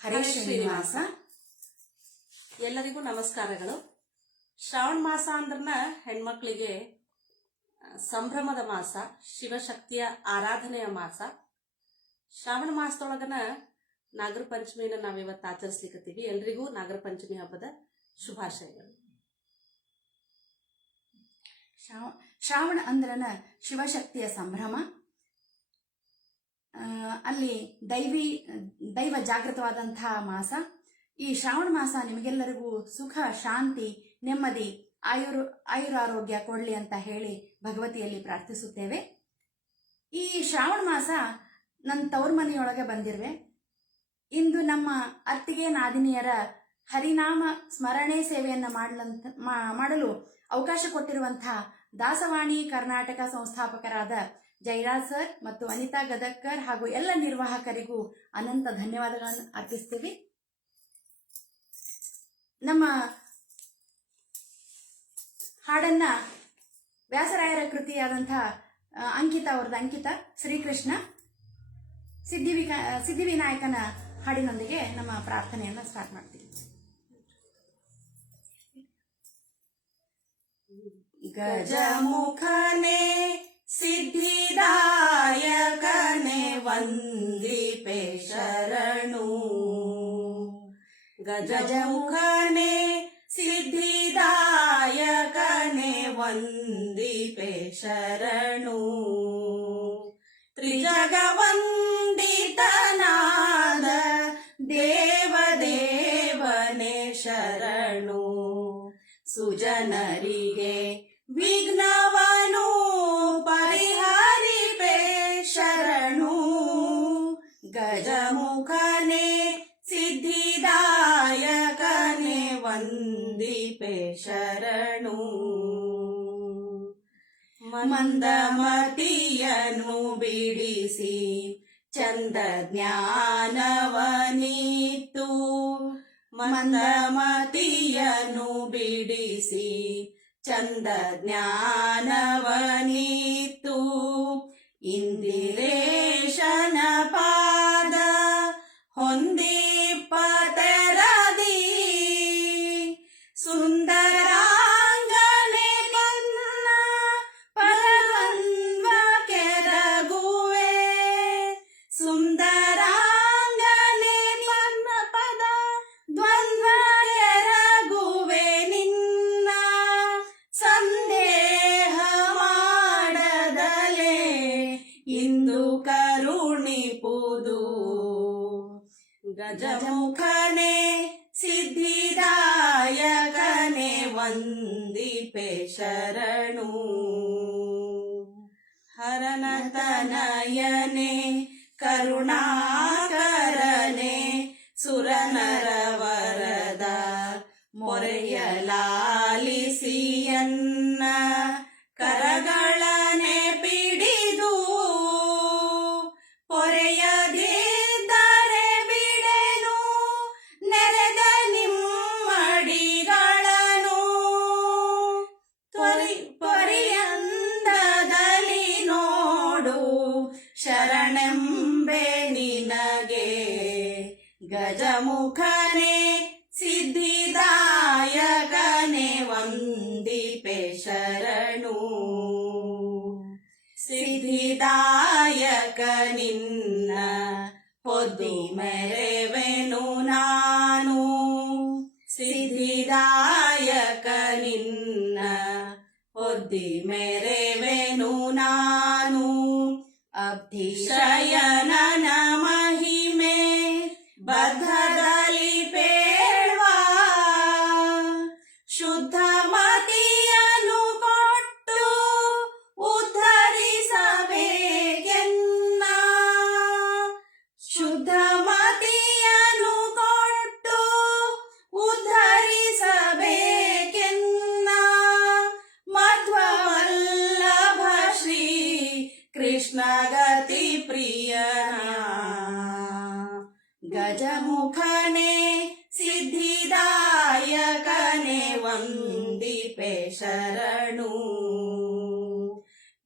ಹರೇ ಶ್ರೀನಿವಾಸ. ಎಲ್ಲರಿಗೂ ನಮಸ್ಕಾರಗಳು. ಶ್ರಾವಣ ಮಾಸ ಅಂದ್ರನ ಹೆಣ್ಮಕ್ಳಿಗೆ ಸಂಭ್ರಮದ ಮಾಸ, ಶಿವಶಕ್ತಿಯ ಆರಾಧನೆಯ ಮಾಸ. ಶ್ರಾವಣ ಮಾಸದೊಳಗನ ನಾಗರ ಪಂಚಮಿನ ನಾವಿವತ್ತು ಆಚರಿಸ್ಲಿಕ್ಕತ್ತೀವಿ. ಎಲ್ರಿಗೂ ನಾಗರ ಪಂಚಮಿ ಹಬ್ಬದ ಶುಭಾಶಯಗಳು. ಶ್ರಾವಣ ಅಂದ್ರನ ಶಿವಶಕ್ತಿಯ ಸಂಭ್ರಮ. ಅಲ್ಲಿ ದೈವ ಜಾಗೃತವಾದಂತಹ ಮಾಸ. ಈ ಶ್ರಾವಣ ಮಾಸ ನಿಮಗೆಲ್ಲರಿಗೂ ಸುಖ, ಶಾಂತಿ, ನೆಮ್ಮದಿ, ಆಯುರಾರೋಗ್ಯ ಕೊಡಲಿ ಅಂತ ಹೇಳಿ ಭಗವತಿಯಲ್ಲಿ ಪ್ರಾರ್ಥಿಸುತ್ತೇವೆ. ಈ ಶ್ರಾವಣ ಮಾಸ ನನ್ನ ತವ್ರ ಮನೆಯೊಳಗೆ ಬಂದಿರುವೆ. ಇಂದು ನಮ್ಮ ಅತ್ತಿಗೆ ನಾದಿನಿಯರ ಹರಿನಾಮ ಸ್ಮರಣೆ ಸೇವೆಯನ್ನು ಮಾಡಲು ಅವಕಾಶ ಕೊಟ್ಟಿರುವಂತಹ ದಾಸವಾಣಿ ಕರ್ನಾಟಕ ಸಂಸ್ಥಾಪಕರಾದ ಜಯರಾಜ್ ಸರ್ ಮತ್ತು ಅನಿತಾ ಗದಕ್ಕರ್ ಹಾಗೂ ಎಲ್ಲ ನಿರ್ವಾಹಕರಿಗೂ ಅನಂತ ಧನ್ಯವಾದಗಳನ್ನು ಅರ್ಪಿಸ್ತೀವಿ. ನಮ್ಮ ಹಾಡನ್ನ ವ್ಯಾಸರಾಯರ ಕೃತಿಯಾದಂತಹ ಅಂಕಿತಾ ಅವರದ ಅಂಕಿತಾ ಶ್ರೀಕೃಷ್ಣ ಸಿದ್ಧಿವಿನಾಯಕನ ಹಾಡಿನೊಂದಿಗೆ ನಮ್ಮ ಪ್ರಾರ್ಥನೆಯನ್ನು ಸ್ಟಾರ್ಟ್ ಮಾಡ್ತೀವಿ. ಗಜಮುಖನೆ ಸಿದ್ಧಿದಾಯಕನೆ ವಂದಿಪೆ ಶರಣು. ಗಜಮುಖನೆ ಸಿದ್ಧಿದಾಯಕನೆ ವಂದಿಪೆ ಶರಣು. ತ್ರಿಜಗವಂದಿತನಾದ ದೇವದೇವನೆ ಶರಣು. ಸುಜನರಿಗೆ ವಿಘ್ನವನು ಪರಿಹರಿಪೆ ಶರಣು. ಗಜಮುಖನೆ ಸಿದ್ಧಿದಾಯಕನೆ ವಂದಿಪೆ ಶರಣು. ಮಂದಮತಿಯನ್ನು ಬಿಡಿಸಿ ಚಂದ ಜ್ಞಾನವನಿತ್ತು. ಮಂದಮತಿಯನ್ನು ಬಿಡಿಸಿ ಚಂದ ಜ್ಞಾನವನಿತ್ತು. ಇಂದಿರೇಶನ ಪಾದ ಹೊಂದಿಪತೆರದಿ ಸುಂದರಾಂಗನೆ ನನ್ನ ಪರದ್ವಂದ್ವ ಕೆರಗುವೆ. ಸುಂದರಾಂಗನೆ ನನ್ನ ಪದ ದ್ವಂದ್ವ ಕೆರಗುವೆ. ನಿನ್ನ ಸಂದೇಹ ಮಾಡದಲೇ ಇಂದು ಕರುಣಿಪುದು. ಗಜಮುಖನೆ ಸಿದ್ಧಿದಾಯಕನೆ ವಂದಿಪೆ ಶರಣು. ಹರನತನಯನೆ ಕರುಣಾಕರನೆ ಸುರನರವರದ ಮೊರೆಯಲಾಲಿಸಿಯನ್ನ ಕರಗಳನೆ ಪಿಡಿದು. ಪೊರೆಯದಿದ್ದರೆ ಬಿಡೆನು ನೆರೆದ ನಿಮ್ಮಡಿಗಳನ್ನು. ಪರಿಯಂದದಲ್ಲಿ ನೋಡು ಶರಣೆಂಬೆ ನಿನಗೆ. ಗಜಮುಖನೆ ಸಿದ್ಧಿದಾಯಕನೆ ವಂದಿಪೆ ಶರಣು. ಸಿದ್ಧಿದಾಯಕ ನಿನ್ನ ಹೊದ್ದಿ ಮೆರೆವೆನು ನಾನು. ಸಿದ್ಧಿದಾಯಕ ನಿನ್ನ ಹೊದ್ದಿ ಮೆರೆವೆನು ನಾನು. ಅಬ್ಧಿಶಯನನ ಮಹಿಮೆ ಬದ್ಧದಲ್ಲಿ ಪೇಳ್ವ. ಶುದ್ಧ ಮತಿಯನ್ನು ಕೊಟ್ಟು ಉದ್ಧರಿಸಬೇಕೆನ್ನ. ಶುದ್ಧ ಮತಿಯನ್ನು ಕೊಟ್ಟು ಉದ್ಧರಿಸಬೇಕೆನ್ನ. ಮಧ್ವವಲ್ಲಭ ಶ್ರೀ ಕೃಷ್ಣ ಗತಿ ಪ್ರಿಯನ. ಗಜಮುಖನೆ ಸಿದ್ಧಿದಾಯಕನೆ ವಂದಿಪೆ ಶರಣು.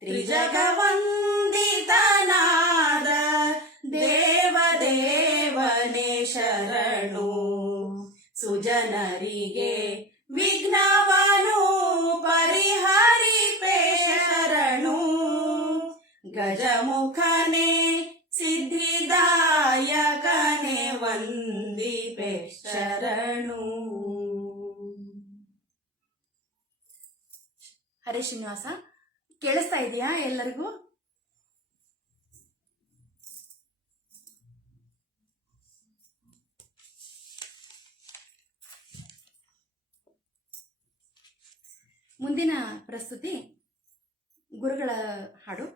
ತ್ರಿಜಗವಂದಿತನಾದ ದೇವದೇವನೆ ಶರಣು. ಗಜಮುಖನೇ ಸಿದ್ಧಿದಾಯಕನೇ ವಂದಿಪೆ ಶರಣು. ಹರೇ ಶ್ರೀನಿವಾಸ, ಕೇಳಿಸ್ತಾ ಇದೆಯಾ ಎಲ್ಲರಿಗೂ? ಮುಂದಿನ ಪ್ರಸ್ತುತಿ ಗುರುಗಳ ಹಾಡು.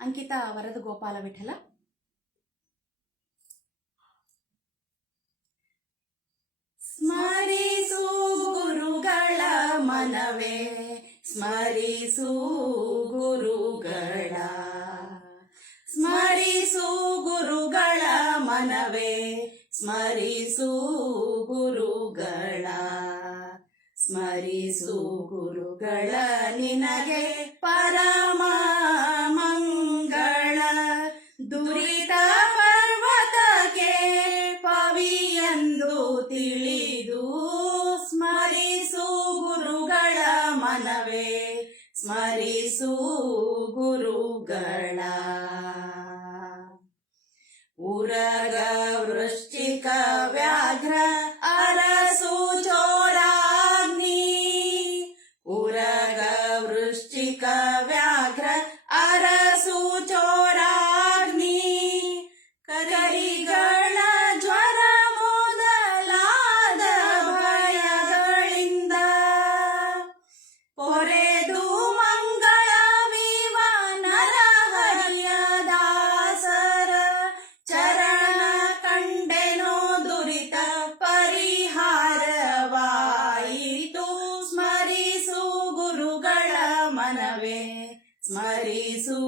ಅಂಕಿತಾ ವರದ ಗೋಪಾಲ ವಿಠಲ. ಸ್ಮರಿಸು ಗುರುಗಳ ಮನವೇ, ಸ್ಮರಿಸು ಗುರುಗಳ, ಸ್ಮರಿಸು ಗುರುಗಳ ಮನವೇ, ಸ್ಮರಿಸು ಗುರುಗಳ, ಸ್ಮರಿಸು ಗುರುಗಳ ನಿನಗೆ ಪರಮ ಮಂಗಳ. ದುರಿತ ಪರ್ವತಕ್ಕೆ ಪವಿಯೆಂದು ತಿಳಿದು ಸ್ಮರಿಸು ಗುರುಗಳ ಮನವೇ, ಸ್ಮರಿಸು ಗುರುಗಳ. ಉರಗ ವೃಶ್ಚಿಕ ವ್ಯಾಘ್ರ ಅರಸು ಚೋರಾಗ್ನಿ, ಉರಗ ವೃಶ್ಚಿಕ ವ್ಯಾಘ್ರ ಅರಸು ಚೋರಾಗ್ನಿ. ಕರಿಗಳ ಜ್ವರ ಮೊದಲಾದ ಭಯಗಳಿಂದ ಪೊರೆದು ಮಂಗಳ ವಿವನರ ಹರಿಯ ದಾಸರ ಚರಣ ಕಂಡೆನೋ ದುರಿತ ಪರಿಹಾರವಾಯಿತು. ಸ್ಮರಿಸು ಗುರುಗಳ ಮನವೇ, ಸ್ಮರಿಸು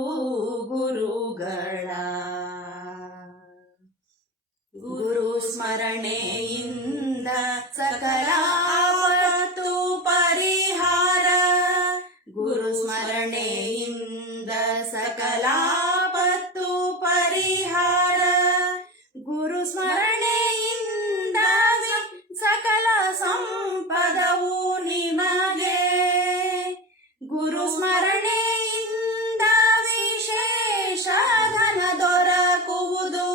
ಗುರುಗಳ. ಗುರು ಸ್ಮರಣೆಯಿಂದ ಸಕಲ ಆಪತ್ತು ಪರಿಹಾರ, ಗುರು ಸ್ಮರಣೆಯಿಂದ ಸಕಲ ಆಪತ್ತು ಪರಿಹಾರ. ಗುರು ಸ್ಮರಣೆಯಿಂದ ಸಕಲ ಸಂಪದವು ನಿಮಗೆ, ಗುರು ಸ್ಮರಣೆಯಿಂದ ವಿಶೇಷ ಧನ ದೊರಕುವುದು,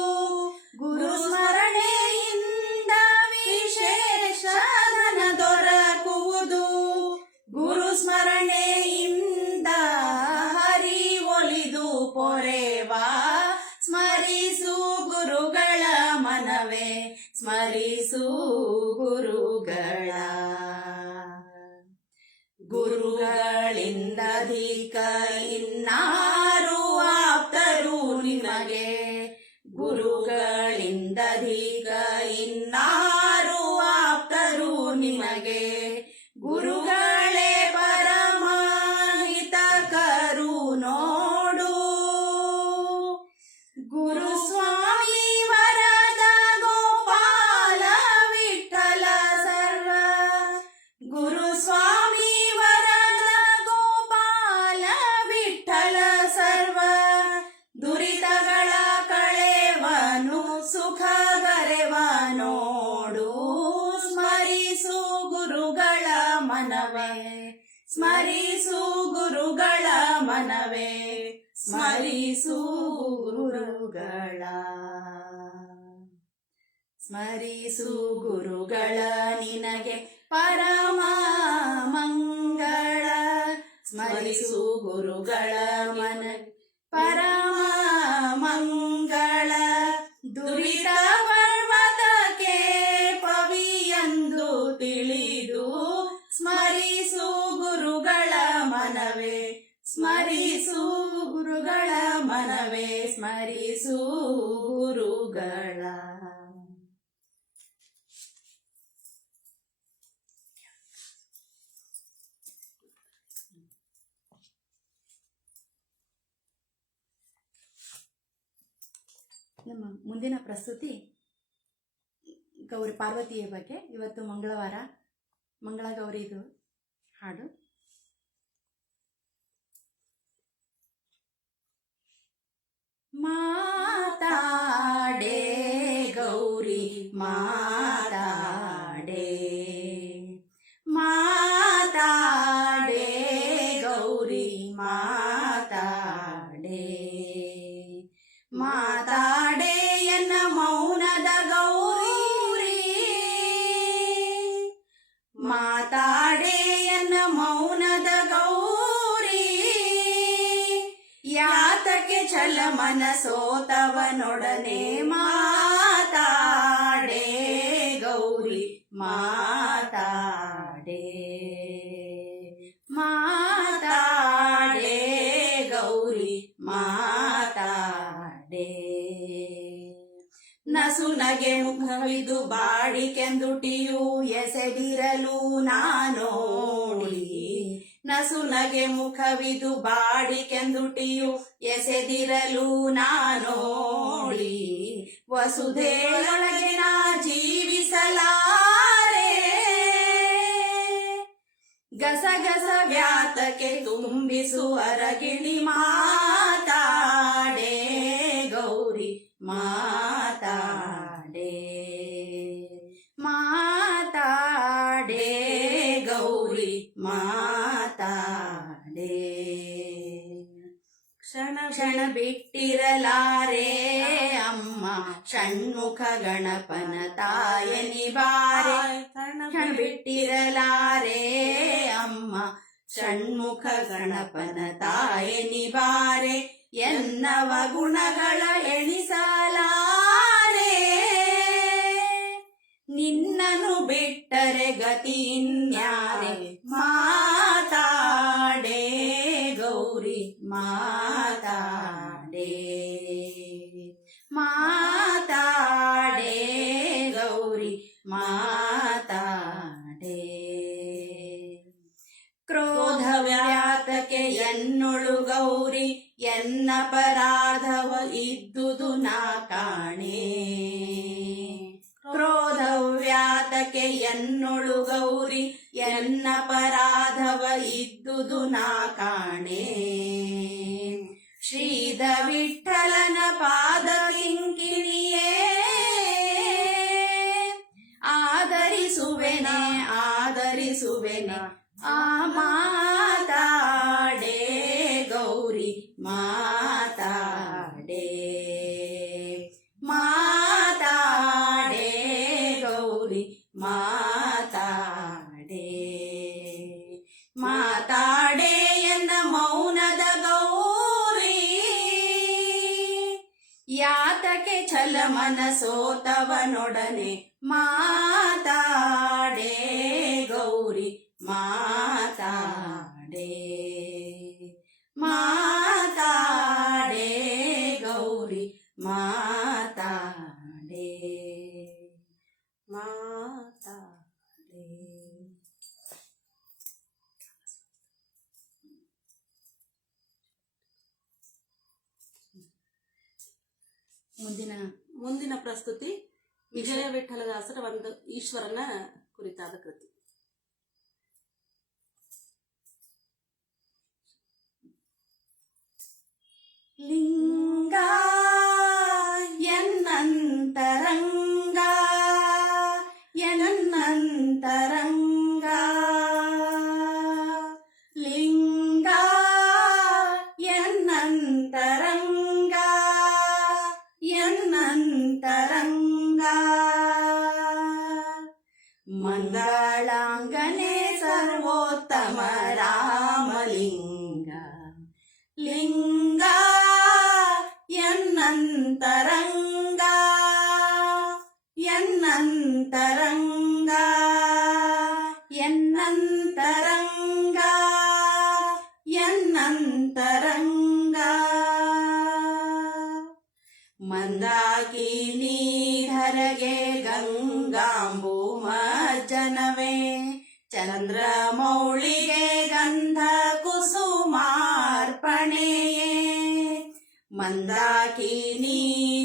ಗುರು ಸ್ಮರಣೆಯಿಂದ ವಿಶೇಷ ಧನ ದೊರಕುವುದು. ಗುರು ಸ್ಮರಣೆಯಿಂದ ಹರಿ ಒಲಿದು ಪೊರೆವಾ, ಸ್ಮರಿಸು ಗುರುಗಳ ಮನವೇ, ಸ್ಮರಿಸು ಗುರುಗಳ. ಗುರುಗಳಿಂದಧಿಕ ಇನ್ನಾರು ಆಪ್ತರು ನಿಮಗೆ, ಗುರುಗಳಿಂದಧಿಕ ಇನ್ನಾರು ಆಪ್ತರು ನಿಮಗೆ. ಗುರುಗಳೇ ಪರಮಹಿತಕರು ನೋಡು, ಗುರು ಸ್ವಾಮಿ ವರದ ಗೋಪಾಲ ವಿಠಲ ಸರ್ವ, ಗುರು ಸ್ವಾಮಿ ವರದ ಗೋಪಾಲ ವಿಠಲ ಸರ್ವ. ದುರಿತಗಳ ಕಳೆವನು ಸುಖ ಗರೆವ ನೋಡು, ಸ್ಮರಿಸು ಗುರುಗಳ ಮನವೇ, ಸ್ಮರಿಸು ಗುರುಗಳ ಮನವೇ, ಸ್ಮರಿಸು ಗುರುಗಳ. ಸ್ಮರಿಸು ಗುರುಗಳ ನಿನಗೆ ಪರಮ ಮಂಗಳ, ಸ್ಮರಿಸು ಗುರುಗಳ ಮನ ಪರಮ ಮಂಗಳ. ದುರಿತ ಪರ್ವತಕ್ಕೆ ಪವಿಯೆಂದು ತಿಳಿದು ಸ್ಮರಿಸು ಗುರುಗಳ ಮನವೇ, ಸ್ಮರಿಸು ಗುರುಗಳ ಮನವೇ, ಸ್ಮರಿಸು ಗುರುಗಳ. ನಮ್ಮ ಮುಂದಿನ ಪ್ರಸ್ತುತಿ ಗೌರಿ ಪಾರ್ವತಿಯ ಬಗ್ಗೆ. ಇವತ್ತು ಮಂಗಳವಾರ, ಮಂಗಳ ಗೌರಿದು ಹಾಡು. ಮಾತಾಡೆ ಗೌರಿ ಮಾತಾಡೆ, ಮಾತಾಡೆ ಮಾತಾಡೇಯನ ಮೌನದ ಗೌರಿ ಯಾತಕ್ಕೆ ಛಲ ಮನಸೋತವನೊಡನೆ ಮಾತಾಡೇ ಗೌರಿ ಮಾತಾಡೇ ಮಾತಾಡೇ ಗೌರಿ ಮಾತಾಡೇ ನಸುನಗೆ ಮುಖವಿದು ಬಾಡಿಕೆಂದುಟಿಯು ಎಸೆದಿರಲು ನಾನೋಡಿ ನಸುನಗೆ ಮುಖವಿದು ಬಾಡಿಕೆಂದುಟಿಯು ಎಸೆದಿರಲು ನಾನೋಡಿ ವಸುಧೆಯೊಳಗೆ ನಾ ಜೀವಿಸಲಾರೆ ಗಸಗಸ ವ್ಯಾತಕ್ಕೆ ತುಂಬಿಸುವರ ಗಿಣಿ ಮಾತಾಡೇ ಗೌರಿ ಮಾತಾಡೇ ಮಾತಾಡೇ ಗೌರಿ ಮಾತಾಡೇ ಕ್ಷಣ ಕ್ಷಣ ಬಿಟ್ಟಿರಲಾರೆ ಅಮ್ಮ ಷಣ್ಮುಖ ಗಣಪನ ತಾಯನಿ ಬಾರೆ ಕ್ಷಣ ಬಿಟ್ಟಿರಲಾರೆ ಅಮ್ಮ ಷಣ್ಮುಖ ಗಣಪನ ತಾಯನಿ ಬಾರೆ ಎನ್ನವ ಗುಣಗಳ ಎಣಿಸಲಾರೆ ನಿನ್ನನು ಬಿಟ್ಟರೆ ಗತಿ ಇನ್ಯಾರೆ ಮಾತಾಡೇ ಗೌರಿ ಮಾತಾಡೇ ಮಾತಾಡೇ ಗೌರಿ ಮಾತಾಡೇ ಕ್ರೋಧ ವ್ಯಾತಕ್ಕೆ ಎನ್ನೊಳು ಗೌರಿ ಎನ್ನಪರಾಧವ ಇದ್ದುದು ನಾ ಕಾಣೆ ಕ್ರೋಧ ವ್ಯಾತಕ್ಕೆ ಎನ್ನೊಳು ಗೌರಿ ಎನ್ನಪರಾಧವ ಇದ್ದುದು ನಾ ಕಾಣೆ ಶ್ರೀದ ವಿಠಲನ ಪಾದ ಕಿಂಕಿಣಿಯೇ ಆದರಿಸುವೆನೆ ಆದರಿಸುವೆನೆ ಆ ಮಾತಾಡೇ ಗೌರಿ ಮಾತಾಡೇ ಮಾತಾಡೇ ಗೌರಿ ಮಾತಾಡೇ ಮಾತಾಡೇ ಎನ್ನ ಮೌನದ ಗೌರಿ ಯಾತಕ್ಕೆ ಛಲ ಮನಸೋತವನೊಡನೆ ಮಾತಾಡೇ ಗೌರಿ ಮಾತಾಡೇ ಮಾತಾಡೇ ಗೌರಿ ಮಾತಾಡೇ ಮಾತಾಡೇ ಮುಂದಿನ ಪ್ರಸ್ತುತಿ ವಿಜಯ ವಿಠಲದಾಸರ ಒಂದು ಈಶ್ವರನ ಕುರಿತಾದ ಕೃತಿ. ಲಿಂಗ ಎನ್ನಂತರಂಗ ಎನ್ನಂತರಂಗ ಲಿಂಗ ಎನ್ನಂತರಂಗ ಎನ್ನಂತರಂಗ ಮಂಗಳಾಂಗನೆ ಸರ್ವೋತ್ತಮ ರಾಮಲಿಂಗ ಲಿಂಗ ಎನ್ನಂತರಂಗ ಎನ್ನಂತರಂಗ ಎನ್ನಂತರಂಗ ಎನ್ನಂತರಂಗ ಮಂದಾಕಿನಿ ಧರಗೆ ಗಂಗಾಂಬು ಮಜ್ಜನವೇ ಚಂದ್ರಮೌಳಿಗೆ ಗಂಧ ಕುಸುಮಾರ್ಪಣೆಯೇ ಮಂದಾಕಿನಿ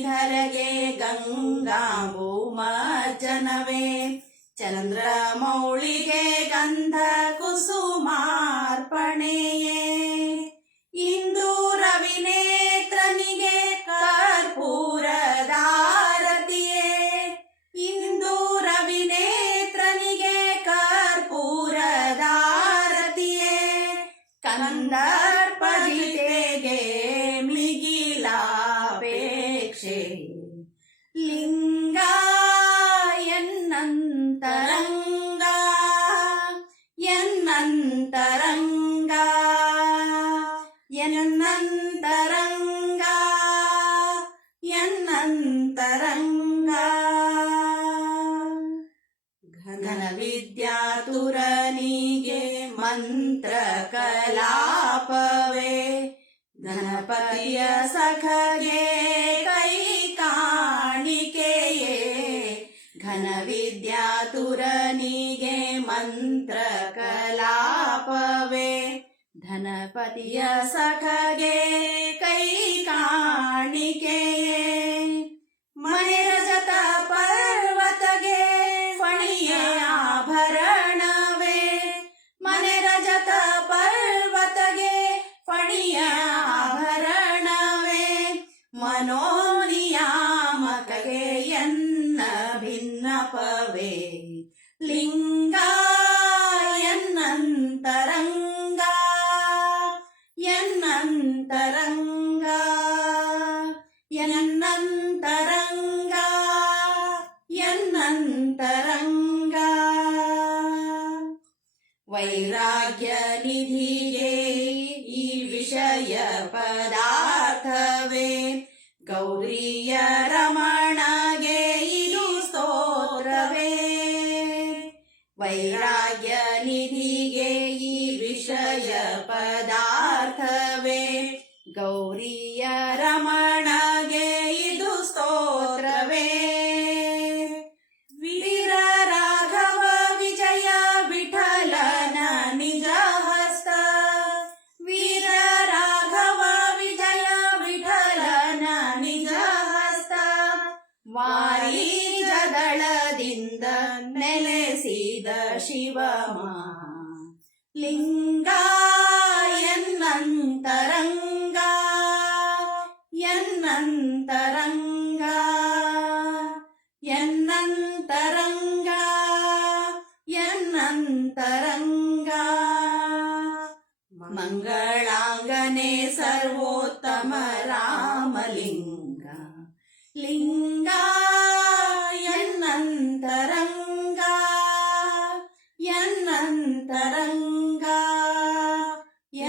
ಧರಗೆ ಗಂಗಾಂಬು ಮಜ್ಜನವೇ ಚಂದ್ರಮೌಳಿಗೆ ಗಂಧ ಕುಸುಮಾರ್ಪಣೆಯೇ ಇಂದು ರವಿನೇತ್ರನಿಗೆ ಕರ್ಪೂರದಾರತಿಯೇ ಇಂದು ರವಿನೇತ್ರನಿಗೆ ಕರ್ಪೂರದಾರತಿಯೇ ಕಂದರ್ಪಜಿತೆಗೆ ಮಿಗಿಲಾಪೇಕ್ಷೆ ಲಿಂಗ ಎನ್ನಂತರಂಗ ಎನ್ನಂತರಂಗ ಎನ್ನಂತರಂಗ ಎನ್ನಂತರಂಗ ಘನ ವಿದ್ಯಾತುರನಿಗೆ ಮಂತ್ರ ಕಲಾಪವೇ ಗಣಪತಿಯ ಸಖಗೆ ಕೈ ಕಾಣಿಕೆಯೇ ಘನ ವಿದ್ಯಾತುರನಿಗೆ ಮಂತ್ರ ಕಲಾಪವೇ ಧನಪತಿಯ ಸಖಗೆ ಕೈ ಕಾಣಿಕೆಯೇ ಮನೆ ರಜತ ಪರ್ವತಗೆ ಫಣಿಯ ಆಭರಣವೇ ಮನೆ ರಜತ ಪರ್ವತಗೆ ಫಣಿಯ ಆಭರಣವೇ ಮನೋನಿಯಾಮಕಗೆ ಎನ್ನ ಭಿನ್ನಪವೇ ಲಿಂಗ ಎನ್ನಂತರಂಗ ಎನ್ನಂತರಂಗ ಎನ್ನಂತರಂಗ ಎನ್ನಂತರಂಗ ವೈರಾಗ್ಯ ನಿಧಿಗೆ ಈ ವಿಷಯ ಪದಾರ್ಥವೇ ಗೌರಿಯ ರಮಣಗೆ ಇದು ಸ್ತೋತ್ರವೇ ವೈರಾಗ್ಯ ನಿಧಿಗೆ ಈ ವಿಷಯ ಪದಾರ್ಥವೇ ಗೌರಿಯ ರಮಣಗೆ ಇದು ಸ್ತೋತ್ರವೇ ವೀರ ರಾಘವ ವಿಜಯ ವಿಠಲನ ನಿಜ ಹಸ್ತ ವೀರ ರಾಘವ ವಿಜಯ ವಿಠಲನ ನಿಜ ಹಸ್ತ ವಾರಿಜದಳದಿಂದ ನೆಲೆಸಿದ ಶಿವಮ ಲಿಂಗ ಎನ್ನಂತರಂಗ ಎನ್ನಂತರಂಗ ಎನ್ನಂತರಂಗ ಎನ್ನಂತರಂಗ ಮಂಗಳಾಂಗನೆ ಸರ್ವೋತ್ತಮ ರಾಮಲಿಂಗ ಲಿಂಗ ಎನ್ನಂತರಂಗ ಎನ್ನಂತರಂಗ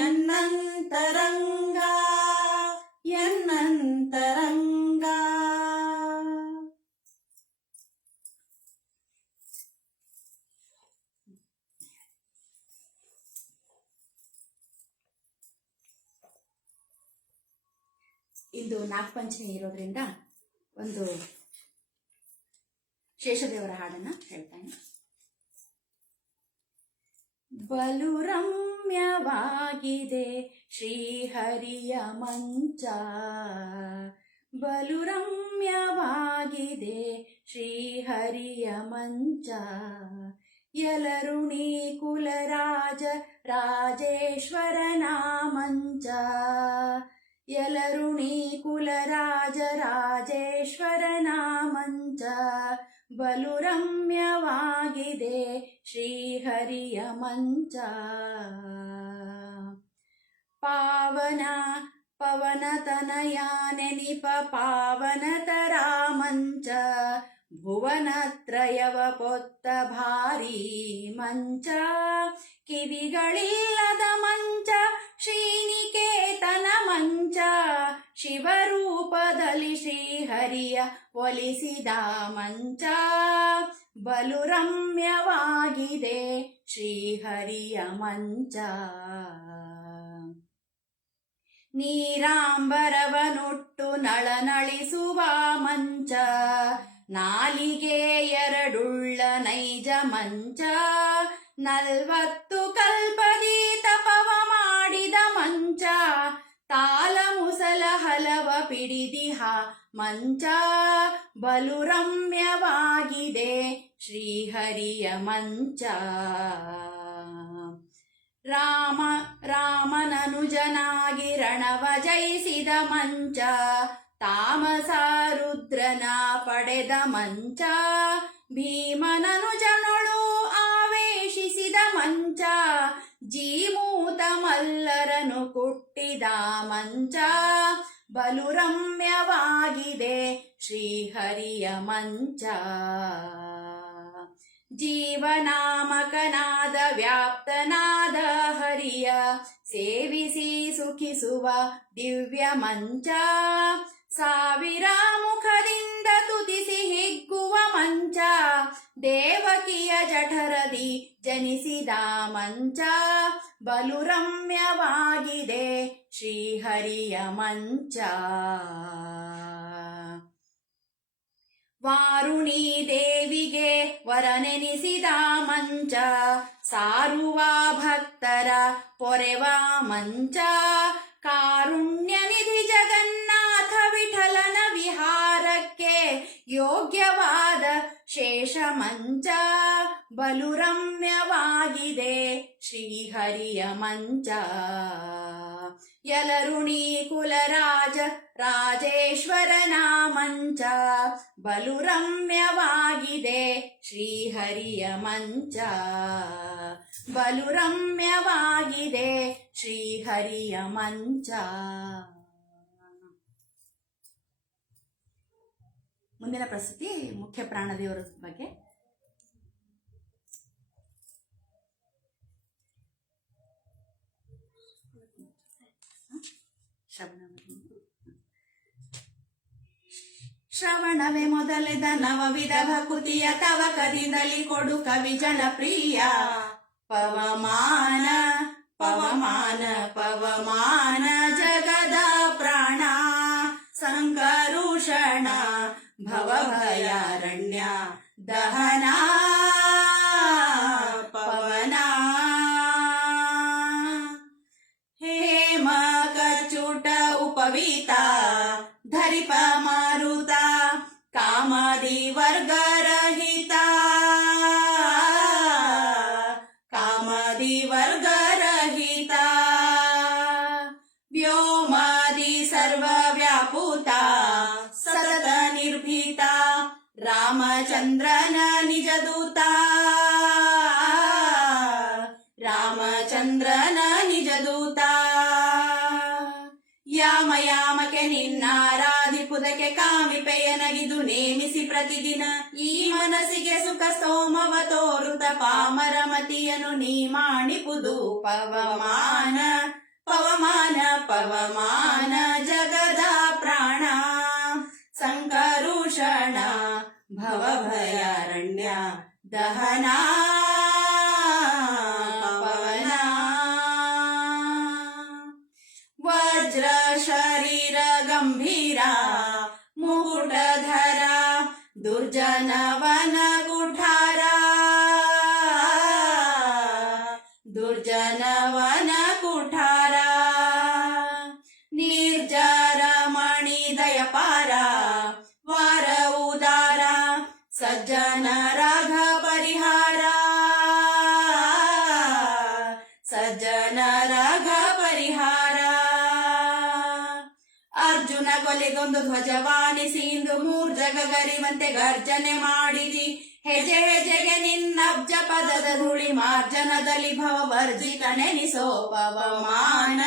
ಎನ್ನಂತರಂಗ ಎನ್ನಂತರಂಗ ಇಂದು ನಾಗಪಂಚಮಿ ಇರೋದ್ರಿಂದ ಒಂದು ಶೇಷದೇವರ ಹಾಡನ್ನ ಹೇಳ್ತಾನೆ. ಬಲು ರಮ್ಯವಾಗಿದೆ ಶ್ರೀಹರಿಯ ಮಂಚ ಬಲು ರಮ್ಯವಾಗಿದೆ ಶ್ರೀಹರಿಯ ಮಂಚ ಯಲರುಣಿ ಕುಲರಾಜ ರಾಜೇಶ್ವರನ ಮಂಚ ಯಲರುಣಿ ಕುಲರಾಜ ರಾಜೇಶ್ವರನ ಮಂಚ ಬಲು ರಮ್ಯವಾಗಿದೆ ಶ್ರೀಹರಿಯ ಮಂಚ ಪಾವನ ಪವನತನಯ ನೆನಿಪ ಪಾವನತರ ಮಂಚ ಭುವನತ್ರಯವ ಪೊತ್ತ ಭಾರೀ ಮಂಚ ಕಿವಿಗಳಿಲ್ಲದ ಮಂಚ ಶ್ರೀನಿಕೇತನ ಮಂಚ ಶಿವರೂಪದಲ್ಲಿ ಶ್ರೀಹರಿಯ ಒಲಿಸಿದ ಮಂಚ ಬಲು ರಮ್ಯವಾಗಿದೆ ಶ್ರೀಹರಿಯ ಮಂಚ ನೀರಾಂಬರವನುಟ್ಟು ನಳನಳಿಸುವ ಮಂಚ ನಾಲಿಗೆ ಎರಡುಳ್ಳ ನೈಜ ಮಂಚ 40 ಕಲ್ಪದಿ ತಪವ ಮಾಡಿದ ಮಂಚ ತಾಲ ಮುಸಲ ಹಲವ ಪಿಡಿದಿಹ ಮಂಚ ಬಲು ರಮ್ಯವಾಗಿದೆ ಶ್ರೀಹರಿಯ ಮಂಚ ರಾಮನನುಜನಾಗಿ ರಣವ ಜಯಿಸಿದ ಮಂಚ ತಾಮಸ ರುದ್ರನ ಪಡೆದ ಮಂಚ ಭೀಮನನುಜನೊಳು ಆವೇಶಿಸಿದ ಮಂಚ ಜೀಮೂತ ಮಲ್ಲರನು ಕುಟ್ಟಿದ ಮಂಚ ಬಲು ರಮ್ಯವಾಗಿದೆ ಶ್ರೀಹರಿಯ ಮಂಚ ಜೀವನಾಮಕನಾದ ವ್ಯಾಪ್ತನಾದ ಹರಿಯ ಸೇವಿಸಿ ಸುಖಿಸುವ ದಿವ್ಯ ಮಂಚ, ಸಾವಿರ ಮುಖದಿಂದ ತುತಿಸಿ ಹಿಗ್ಗುವ ಮಂಚ, ದೇವಕಿಯ ಜಠರದಿ ಜನಿಸಿದ ಮಂಚ, ಬಲು ರಮ್ಯವಾಗಿದೆ ಶ್ರೀಹರಿಯ ಮಂಚ. ವಾರುಣಿ ದೇವಿಗೆ ವರನೆನಿಸಿದ ಮಂಚ, ಸಾರುವ ಭಕ್ತರ ಪೊರೆವ ಮಂಚ, ಕಾರುಣ್ಯ ನಿಧಿ ಜಗನ್ನಾಥ ವಿಠಲನ ವಿಹಾರಕ್ಕೆ ಯೋಗ್ಯವಾದ ಶೇಷ ಮಂಚ, ಬಲು ರಮ್ಯವಾಗಿದೆ ಶ್ರೀಹರಿಯ ಮಂಚ. ಯಲರುಣಿ ಕುಲರಾಜ ರಾಜೇಶ್ವರನ ಮಂಚ, ಬಲು ರಮ್ಯವಾಗಿದೆ ಶ್ರೀಹರಿಯ ಮಂಚ, ಬಲು ರಮ್ಯವಾಗಿದೆ ಶ್ರೀಹರಿಯ ಮಂಚ. ಮುಂದಿನ ಪ್ರಸ್ತುತಿ ಮುಖ್ಯ ಪ್ರಾಣದೇವರ ಬಗ್ಗೆ. ಶ್ರವಣವೇ ಮೊದಲೆದ ನವವಿಧ ಭಕುತಿಯ ತವಕದಿಂದಲಿ ಕೊಡು ಕವಿ ಜನಪ್ರಿಯ. ಪವಮಾನ ಪವಮಾನ ಪವಮಾನ ಜಗದ ಪ್ರಾಣ, ಸಂಕರುಷಣ ಭವಭಯಾರಣ್ಯ ದಹನ ಪವನ. ಹೇಮ ಕಚುಟ ಉಪವೀತ ಧರಿಪ ಮಾರುತ, ಕಾಮದಿ ವರ್ಗರಹಿತ ಕಾಮದಿ ವರ್ಗರಹಿತ, ವ್ಯೋಮಾದಿ ಸರ್ವವ್ಯಾಪುತ ಸತತ ನಿರ್ಭೀತ, ರಾಮಚಂದ್ರನ ನಿಜದೂತ ರಾಮಚಂದ್ರನ ನಿಜದೂತ. ಯಾಮ ಯಾಮಕ್ಕೆ ನಿನ್ನಾರಾಧಿಪುದಕ್ಕೆ ಕಾಮಿಪೆಯನಗಿದು ನೇಮಿಸಿ ಪ್ರತಿದಿನ, ಈ ಮನಸ್ಸಿಗೆ ಸುಖ ಸ್ತೋಮವ ತೋರುತ ಪಾಮರ ಮತಿಯನು ನೀ ಮಾಡಿಪುದು. ಪವಮಾನ ಪವಮಾನ ಪವಮಾನ ಜಗದ ಪ್ರಾಣ, ಸಂಕರುಷಣ ಭವಭಯಾರಣ್ಯ ದಹನ ಪವನ. ವಜ್ರ ಶರೀರ ಗಂಭೀರ ಮುಕುಟಧರ, ದುರ್ಜನವನ ಕುಠಾರ ದುರ್ಜನವನ ಕುಠಾರ, ನಿರ್ಜರ ಮಣಿ ದಯಪಾರ, ವಾರ ಉದಾರ ಸಜ್ಜನ ರಾಘ ಪರಿಹಾರ ಸಜ್ಜನ ರಾಘ ಪರಿಹಾರ. ಅರ್ಜುನ ಕೊಲೆಗೊಂದು ಧ್ವಜವಾಣಿಸಿ ಇಂದು ಮೂರ್ಜಗರಿವಂತೆ ಗರ್ಜನೆ ಮಾಡಿದಿ, ಹೆಜೆ ಹೆಜೆಗೆ ನಿನ್ನಬ್ಜ ಪದದ ಧೂಳಿ ಮಾರ್ಜನದಲ್ಲಿ ಭವವರ್ಜಿತ ನೆನಿಸೋ. ಪವಮಾನ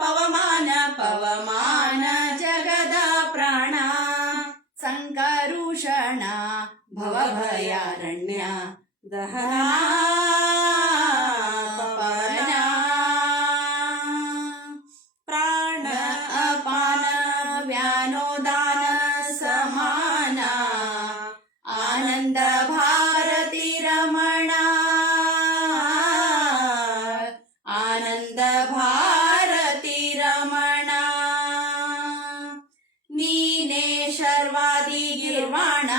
ಪವಮಾನ ಪವಮಾನ ಜಗದ ಪ್ರಾಣ, ಸಂಕರುಷಣ ಭವಭಯಾರಣ್ಯ ದಹನ ಪವನ. ಪ್ರಾಣ ಅಪಾನ ವ್ಯಾನೋದಾನ ಸಮಾನ, ಆನಂದ ಭಾರತಿ ರಮಣ ಆನಂದ ಭಾರತಿ ರಮಣ. ನೀನೇ ಶರ್ವಾದಿ ಗಿರ್ವಾಣ,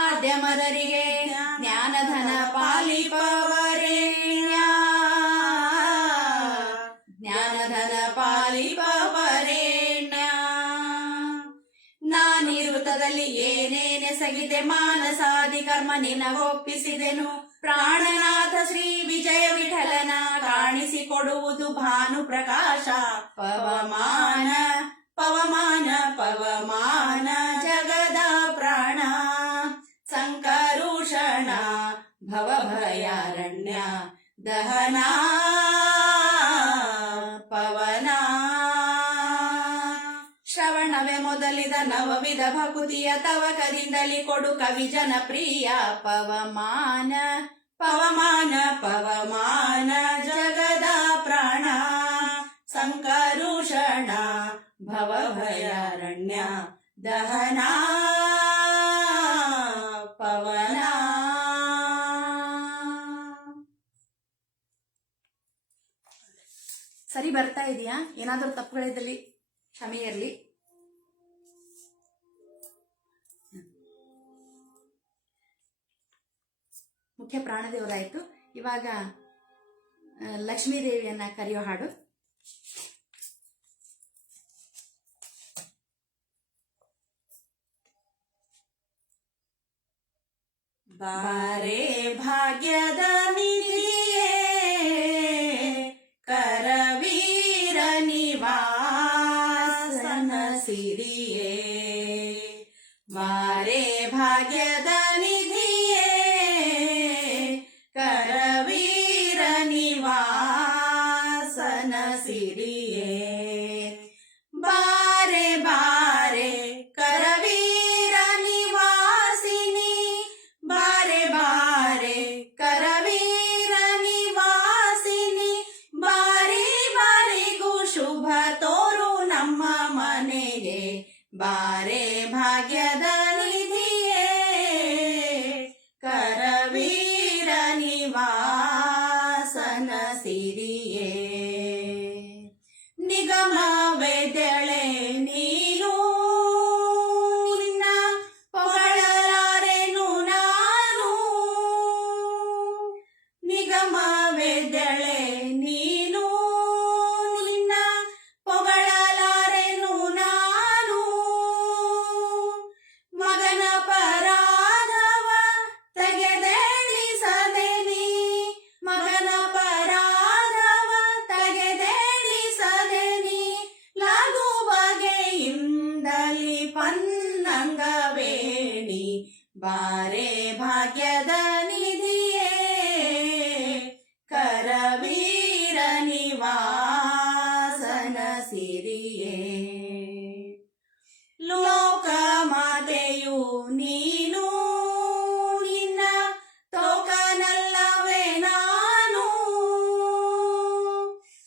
ಆದ್ಯಮದರಿಗೆ ಜ್ಞಾನಧನ ಪಾಲಿಪವರೇಣ್ಯ ಜ್ಞಾನಧನ ಪಾಲಿಪವರೇಣ್ಯ. ನಾನಿರುತ್ತದಲ್ಲಿ ಏನೇನೆಸಗಿದೆ ಮಾನಸಾದಿ ಕರ್ಮ ನಿನಗೊಪ್ಪಿಸಿದೆನು, ಪ್ರಾಣನಾಥ ಶ್ರೀ ವಿಜಯ ವಿಠಲನ ಕಾಣಿಸಿಕೊಡುವುದು ಭಾನು ಪ್ರಕಾಶ. ಪವಮಾನ ಪವಮಾನ ಪವಮಾನ ಜಗದ ಪ್ರಾಣ, ಸಂಕರುಷಣ ಭವಭಯಾರಣ್ಯ ದಹನ ಪವನ. ಶ್ರವಣವೇ ಮೊದಲಿದ ನವವಿಧ ಭಕುತಿಯ ತವಕದಿಂದಲಿ ಕೊಡು ಕವಿ ಜನಪ್ರಿಯ ಪವಮಾನ ಪವಮಾನ ಪವಮಾನ ಜಗದ ಪ್ರಾಣ ಸಂಕರುಷಣ ಭವಭಯಾರಣ್ಯ ದಹನ ಪವನ. ಸರಿ ಬರ್ತಾ ಇದೆಯಾ? ಏನಾದರೂ ತಪ್ಪುಗಳಿದ್ದಲ್ಲಿ ಕ್ಷಮೆ ಇರಲಿ. ಮುಖ್ಯ ಪ್ರಾಣದೇವರಾಯಿತು. ಇವಾಗ ಲಕ್ಷ್ಮೀದೇವಿಯನ್ನ ಕರೆಯೋ ಹಾಡು. ಬಾರೆ ಭಾಗ್ಯದ ನಿಧಿಯೇ ಕರವೀರ ನಿವಾಸನ ಸಿರಿಯೇ, ಬಾರೆ ಭಾಗ್ಯದ ನಿಧಿಯೇ ಕರವೀರ ನಿವಾಸನ ಸಿರಿಯೇ, ಬಾರೆ ಬಾರೆ ಕರವೀರ ನಿವಾಸಿನಿ, ಬಾರೆ ಬಾರೆ ಕರವೀರ ನಿವಾಸಿನಿ, ಬಾರಿ ಬಾರಿಗೂ ಶುಭ ತೋರು ನಮ್ಮ ಮನೆಗೆ, ಬಾರೆ ಭಾಗ್ಯದ ನಿಧಿಯೇ ಕರವೀರ ನಿವಾಸನ ಸಿರಿಯೇ, ನಿಗಮವೆದೆಳೆ ನೀನು ನಿನ್ನ ಹೊಗಳಲಾರೆನು ನಾನು, ನಿಗಮವೆದೆಳೆ ನೀನು ನಿನ್ನ ಹೊಗಳಲಾರೆನು ನಾನು, ಮಗನ ಪರಾಧವ ತೆಗೆದೇಳಿಸದೆ ನೀ, ಮಗನ ಪರಾಧವ ತೆಗೆದೇಳಿಸದೆ ನೀ, ಲಘು ಬಗೆಯಿಂದಲಿ ಪನ್ನಂಗವೇಣಿ, ಬಾರೆ ಭಾಗ್ಯದ ನಿಧಿಯೇ ಕರವೀರ ನಿವಾಸನ ಸಿರಿಯೇ, ಲೋಕ ಮಾತೆಯು ನೀನು ನಿನ್ನ ತೋಕನಲ್ಲವೇ ನಾನು,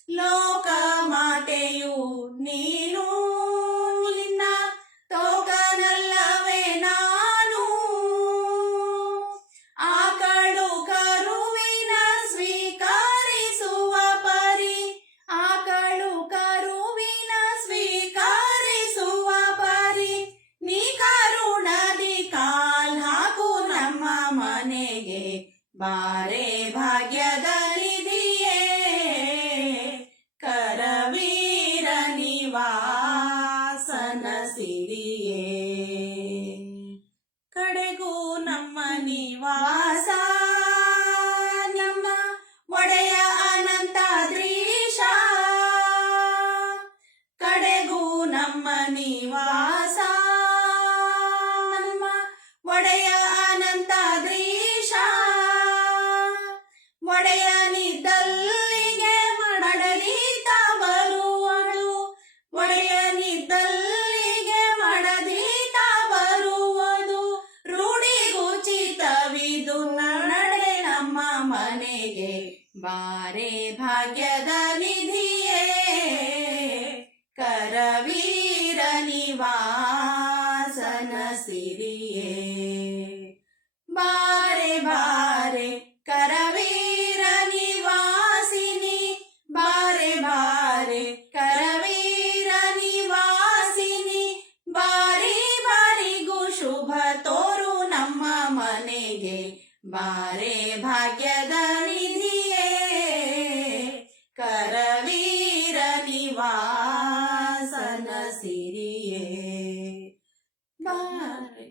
ಲೋಕ ಮಾತೆಯು ನೀನು ನಿನ್ನ ತೋಕನಲ್ಲವೇ ನಾನು, ಆಕಳು ಕರುವಿನ ಸ್ವೀಕರಿಸುವ ಪರಿ, ಆಕಳು ಕರುವಿನ ಸ್ವೀಕರಿಸುವ ಪರಿ, ನೀ ಕರುಣದಿ ಕಾಲ್ ಹಾಕು ನಮ್ಮ ಮನೆಗೆ, ಬಾರೆ ಭಾಗ್ಯದ ನಿಧಿಯೇ ಕರವೀರ ನಿವಾಸನ ಸಿರಿಯೇ, ಕಡೆಗೂ ನಮ್ಮ ನಿವಾಸ ನಮ್ಮ ಒಡೆಯ ಅನಂತಾದ್ರೀಶ, ಕಡೆಗೂ ನಮ್ಮ ನಿವಾಸ ನಮ್ಮ ಒಡೆಯ ಅನಂತಾದ್ರೀಶ, ಒಡೆಯನಿದ್ದಲ್ಲಿಗೆ ಮಡದೀತ ಬರುವಳು, ಒಡೆಯನಿದ್ದಲ್ಲಿಗೆ ಮಡದೀತ ಬರುವುದು, ರೂಢಿಗುಚಿತವಿದು ನಡೆ ನಮ್ಮ ಮನೆಗೆ, ಬಾರೆ ಭಾಗ್ಯದ ನಿಧಿಯೇ ಕರವೀರ ನಿವಾಸನ ಸಿರಿಯೇ, ಬಾರೆ ಬಾರೆ ಕರವೀರ ನಿವಾಸಿನಿ, ಬಾರೆ ಬಾರೆ ಕರವೀರ ನಿವಾಸಿನಿ, ಬಾರಿ ಬಾರಿಗೂ ಶುಭ ತೋರು ನಮ್ಮ ಮನೆಗೆ, ಬಾರೆ ಭಾಗ್ಯದ ನಿಧಿಯೇ ಕರವೀರ ನಿವಾಸನ ಸಿರಿಯೇ, ಬಾರೆ.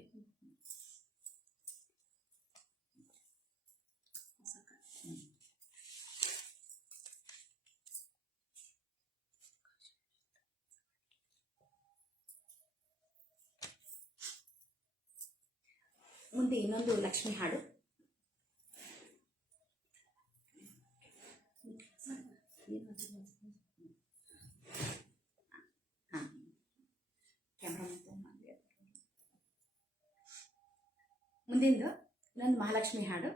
ಮುಂದೆ ಇನ್ನೊಂದು ಲಕ್ಷ್ಮಿ ಹಾಡು. ಕ್ಯಾಮ್ರಾ ಲಕ್ಷ್ಮಿ ಹಾಡು.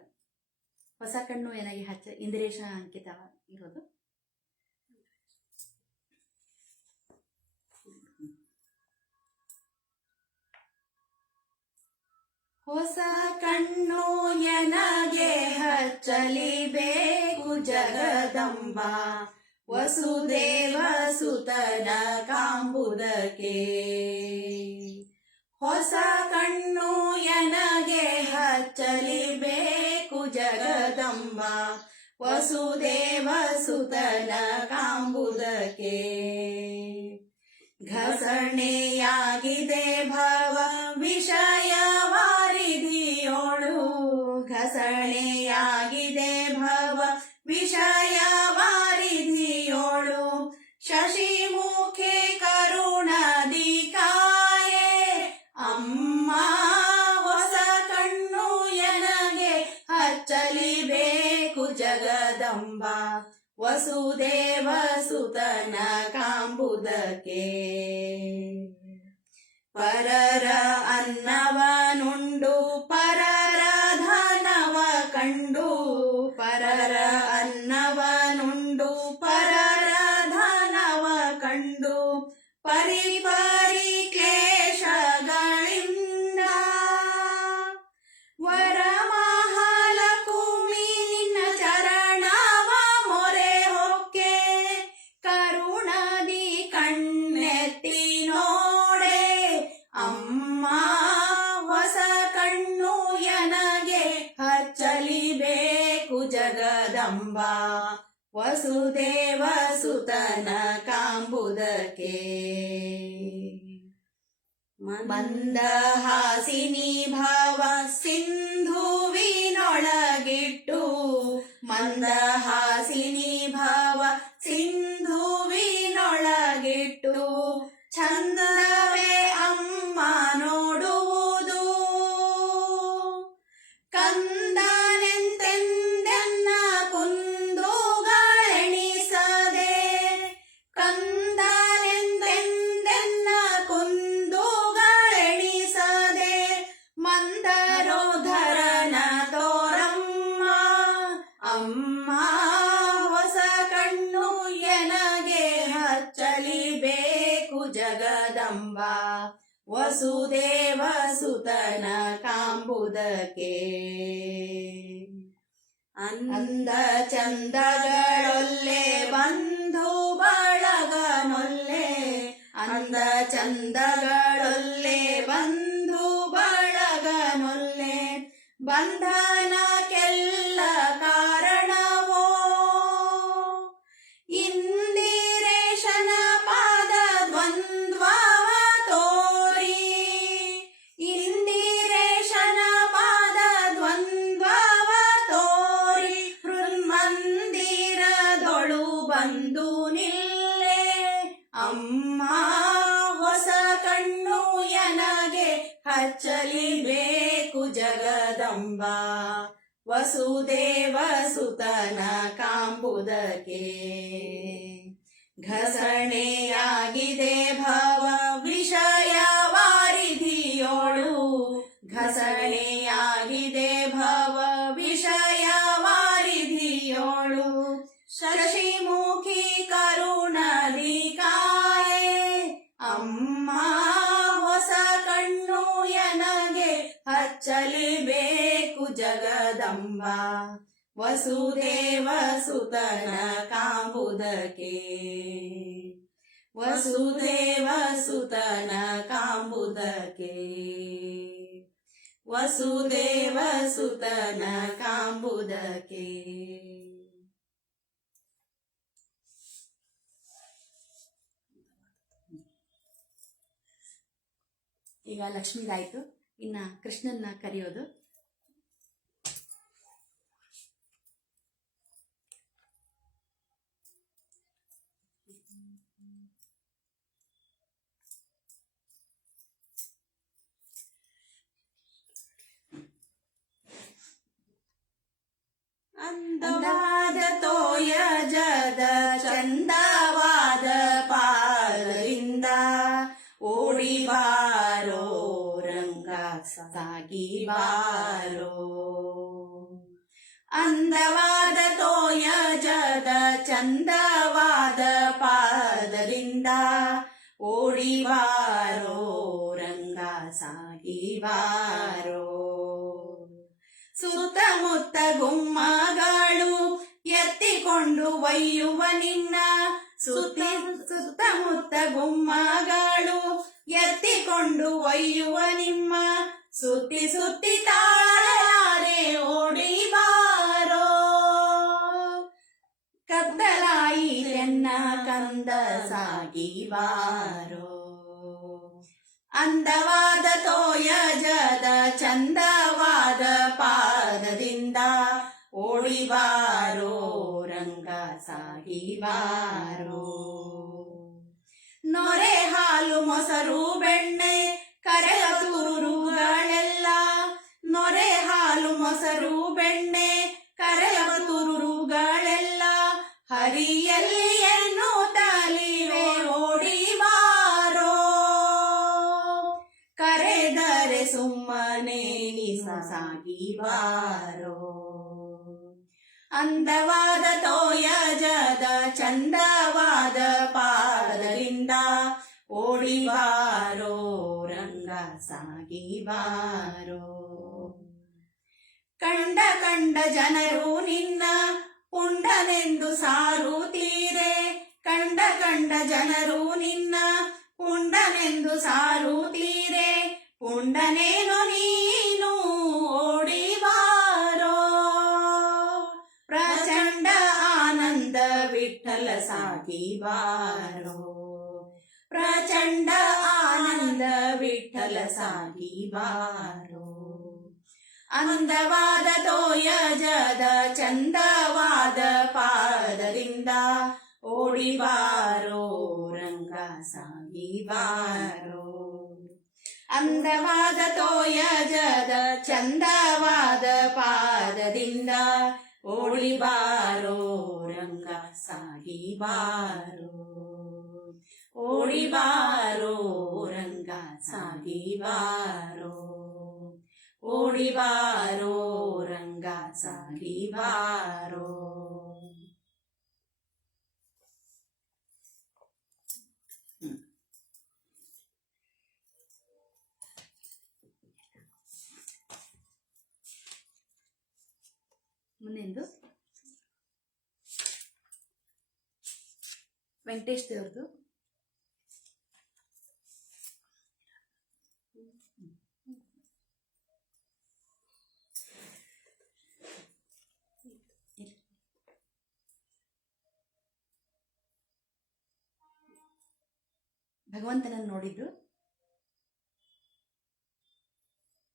ಹೊಸ ಕಣ್ಣು ಏನಾಗಿ ಹಚ್ಚ ಇಂದಿರೇಶ ಅಂಕಿತ ಇರೋದು. ಹೊಸ ಕಣ್ಣು ಎನಗೆ ಹಚ್ಚಲಿಬೇಕು ಜಗದಂಬ, ವಸುದೇವ ಸುತನ ಕಾಂಬುದಕ್ಕೆ. ಹೊಸ ಕಣ್ಣು ಎನಗೆ ಹಚ್ಚಲಿಬೇಕು ಜಗದಂಬ, ವಸುದೇವ ಸುತನ ಕಾಂಬುದಕ್ಕೆ. ಘಸಣೆಯಾಗಿದೆ ಭವ ವಿಷಯ ವಾರಿಧಿಯೋಳು, ಘಸಣೆಯಾಗಿದೆ ಭವ ವಿಷಯ ವಾರಿಧಿಯೋಳು. ಶಶಿಮುಖಿ ಕರುಣದಿ ಕಾಯೆ ಅಮ್ಮ, ಹೊಸ ಕಣ್ಣು ಎನಗೆ ಹಚ್ಚಲಿಬೇಕು ಜಗದಂಬ, ವಸುದೇವ ಸುತನ ಕಾಂಬುದಕ್ಕೆ. ಪರರ ಅನ್ನವನುಂಡು ಪರರ ಧನವ ಕಂಡು, ಪರರ ಅನ್ನವನುಂಡು ಪರರ ಧನವ ಕಂಡು. ಪರಿಪರಿ ಕ್ಲೇಶಗಳಿಂದ ವರಮಹಾಲಕುಮಿ ನಿನ್ನ ಚರಣವ ಮೊರೆ ಹೊಕ್ಕೆ. ಕರುಣದಿ ಕಣ್ಣೆತ್ತಿ ನೋಡೆ ಅಮ್ಮ, ಹೊಸ ಕಣ್ಣು ಎನಗೆ ಹಚ್ಚಲಿಬೇಕು ಜಗದಂಬ, ವಸುದೇವ ಸುತನ ಕಾಂಬುದಕ್ಕೆ. ಮಂದಹಾಸಿನಿ ಭಾವ ಸಿಂಧುವಿನೊಳಗಿಟ್ಟು, ಮಂದಹಾಸಿನಿ ಭಾವ ಸಿಂಧುವಿನೊಳಗಿಟ್ಟು. ಚಂದವೇ ಅಮ್ಮ ನೋಡುವುದು, ಕಂದನೆಂತೆಂದೆನ್ನ ಕುಂದುಗಳೆಣಿಸದೆ, ಕಂದನೆಂತೆಂದೆನ್ನ ಕುಂದುಗಳೆಣಿಸದೆ. ಮಂದರೋಧರನ ತೋರಮ್ಮ ಅಮ್ಮ, ಹೊಸ ಕಣ್ಣು ಎನಗೆ ಹಚ್ಚಲಿಬೇಕು ಜಗದಂಬ, ವಸುದೇವ ಸುತನ ಕಾಂಬುದಕ್ಕೆ. ಅಂದ ಚಂದಗಳೊಲ್ಲೆ ಬಂಧು ಬಳಗನೊಲ್ಲೆ, ಅಂದ ಚಂದಗಳೊಲ್ಲೆ ಬಂಧು ಬಳಗನೊಲ್ಲೆ. ಬಂಧನಕ್ಕೆಲ್ಲ ಕಾರಣವೋ ಇಂದಿರೇಶನ ಪಾದ ದ್ವಂದ್ವವ ತೋರಿ, ಇಂದಿರೇಶನ ಪಾದ ದ್ವಂದ್ವವ ತೋರಿ. ಹೃನ್ಮಂದಿರದೊಳು ಬಂದು ನಿಲ್ಲೆ ಅಮ್ಮ, ಹೊಸ ಕಣ್ಣು ಎನಗೆ ಹಚ್ಚಲಿಬೇಕು ಜಗದಂಬ, ವಸುದೇವ ಸುತನ ಕಾಂಬುದಕ್ಕೆ. ಘಸಣೆಯಾಗಿದೆ ಭವ ವಿಷಯ ವಾರಿಧಿಯೋಳು, ಘಸಣೆಯಾಗಿದೆ ಭವ ವಿಷಯ ವಾರಿಧಿಯೋಳು. ಶಶಿಮುಖಿ ಕರುಣದಿ ಕಾಯೆ ಅಮ್ಮ, ಹೊಸ ಕಣ್ಣು ಎನಗೆ ಹಚ್ಚಲಿಬೇಕು ಜಗದಂಬ, ವಸುದೇವ ಸುತನ ಕಾಂಬುದಕ್ಕೆ. ವಸುದೇವ ಸುತನ ಕಾಂಬುದಕ್ಕೆ, ವಸುದೇವ ಸುತನ ಕಾಂಬುದಕ್ಕೆ. ಈಗ ಲಕ್ಷ್ಮಿದಾಯ್ತು, ಇನ್ನ ಕೃಷ್ಣನ್ನ ಕರೆಯೋದು. ಅಂದವಾದ ತೋಯಜದ ಚಂದವಾದ ಪಾದದಿಂದ ಓಡಿ ಬಾರೋ ರಂಗ ಸಾಗಿ ಬಾರೋ. ಅಂದವಾದ ತೋಯಜದ ಚಂದವಾದ ಪಾದದಿಂದ ಓಡಿವಾರೋ ರಂಗ ಸಾಗಿವಾರೋ. ಸುತ್ತಮುತ್ತ ಗುಮ್ಮಗಳು ಎತ್ತಿಕೊಂಡು ಒಯ್ಯುವ ನಿನ್ನ, ಸುತ್ತಮುತ್ತ ಗುಮ್ಮಗಳು ಎತ್ತಿಕೊಂಡು ಒಯ್ಯುವ ನಿಮ್ಮ, ಸುತ್ತಿ ಸುತ್ತಿ ತಾಳಲಾರೆ ಓಡಿಬಾರೋ. ಕತ್ತಲಾಯಿತೆನ್ನ ಕಂದ ಸಾಗಿವಾರೋ. ಅಂದವಾದ ತೋಯಜದ ಚಂದವಾದ ಪಾದದಿಂದ ಓಡಿವಾರೋ ರಂಗ ಸಾಗಿವಾರೋ. ನೊರೆ ಹಾಲು ಮೊಸರು ಬೆಣ್ಣೆ ಕರೆಯ ತುರುಗಳೆಲ್ಲ, ನೊರೆ ಹಾಲು ಮೊಸರು ಬೆಣ್ಣೆ ಕರೆಯ ತುರುಗಳೆಲ್ಲ ಹರಿಯಲ್ಲಿ ಎನ್ನುತ್ತಲಿವೆ ಓಡಿವಾರೋ. ಕರೆದರೆ ಸುಮ್ಮನೆ ನೀನು ಸಾಗಿವಾರೋ. ಅಂದವಾದ ತೋಯಜದ ಚಂದವಾದ ಪಾದದಿಂದ ಓಡಿವಾರೋ ರಂಗ ಸಾಗಿವಾರೋ. ಕಂಡ ಕಂಡ ಜನರು ನಿನ್ನ ಪುಂಡನೆಂದು ಸಾರುತ್ತೀರೆ, ಕಂಡ ಕಂಡ ಜನರು ನಿನ್ನ ಪುಂಡನೆಂದು ಸಾರುತ್ತೀರೆ, ಪುಂಡನೇನು ನೀನು ಓಡಿವಾರೋ. ಪ್ರಚಂಡ ಆನಂದ ವಿಠಲ ಸಾಗಿವಾರೋ. ಪ್ರಚಂಡ ಆನಂದ ವಿಠಲ ಸಾಗಿವಾರೋ. ಅಂದವಾದ ತೋಯಜದ ಚಂದವಾದ ಪಾದದಿಂದ ಓಡಿವಾರೋ ರಂಗ ಸಾಗಿವಾರೋ. ಅಂದವಾದ ತೋಯಜದ ಚಂದವಾದ ಪಾದದಿಂದ ಓಡಿವಾರೋ ರಂಗ ಸಾಗಿವಾರೋ. ಓಡಿವಾರೋ ರಂಗ ಸಾಗಿವಾರೋ. ಓಡಿವಾರೋ ರಂಗ ಸಾಗಿವಾರೋ. ಮುಂದೆಂದು ವೆಂಕಟೇಶ್ ದೇವ್ರದ್ದು. ಭಗವಂತನನ್ನು ನೋಡಿದ್ರು.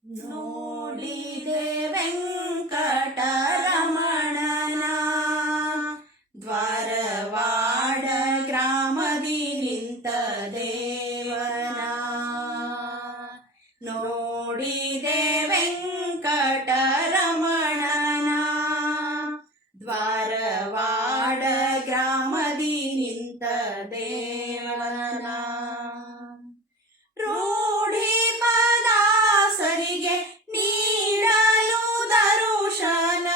ನೋಡಿದೆ ವೆಂಕಟರಮಣನ ದ್ವಾರವಾಡ ಗ್ರಾಮದಿ ನಿಂತ ದೇವನ. ನೋಡಿದೆ ವೆಂಕಟರಮಣನ ದ್ವಾರವಾಡ ಗ್ರಾಮದಿ ನಿಂತ ದೇವನ. ರೂಢಿ ಪದಾಸರಿಗೆ ನೀಡಲು ದರುಶನ,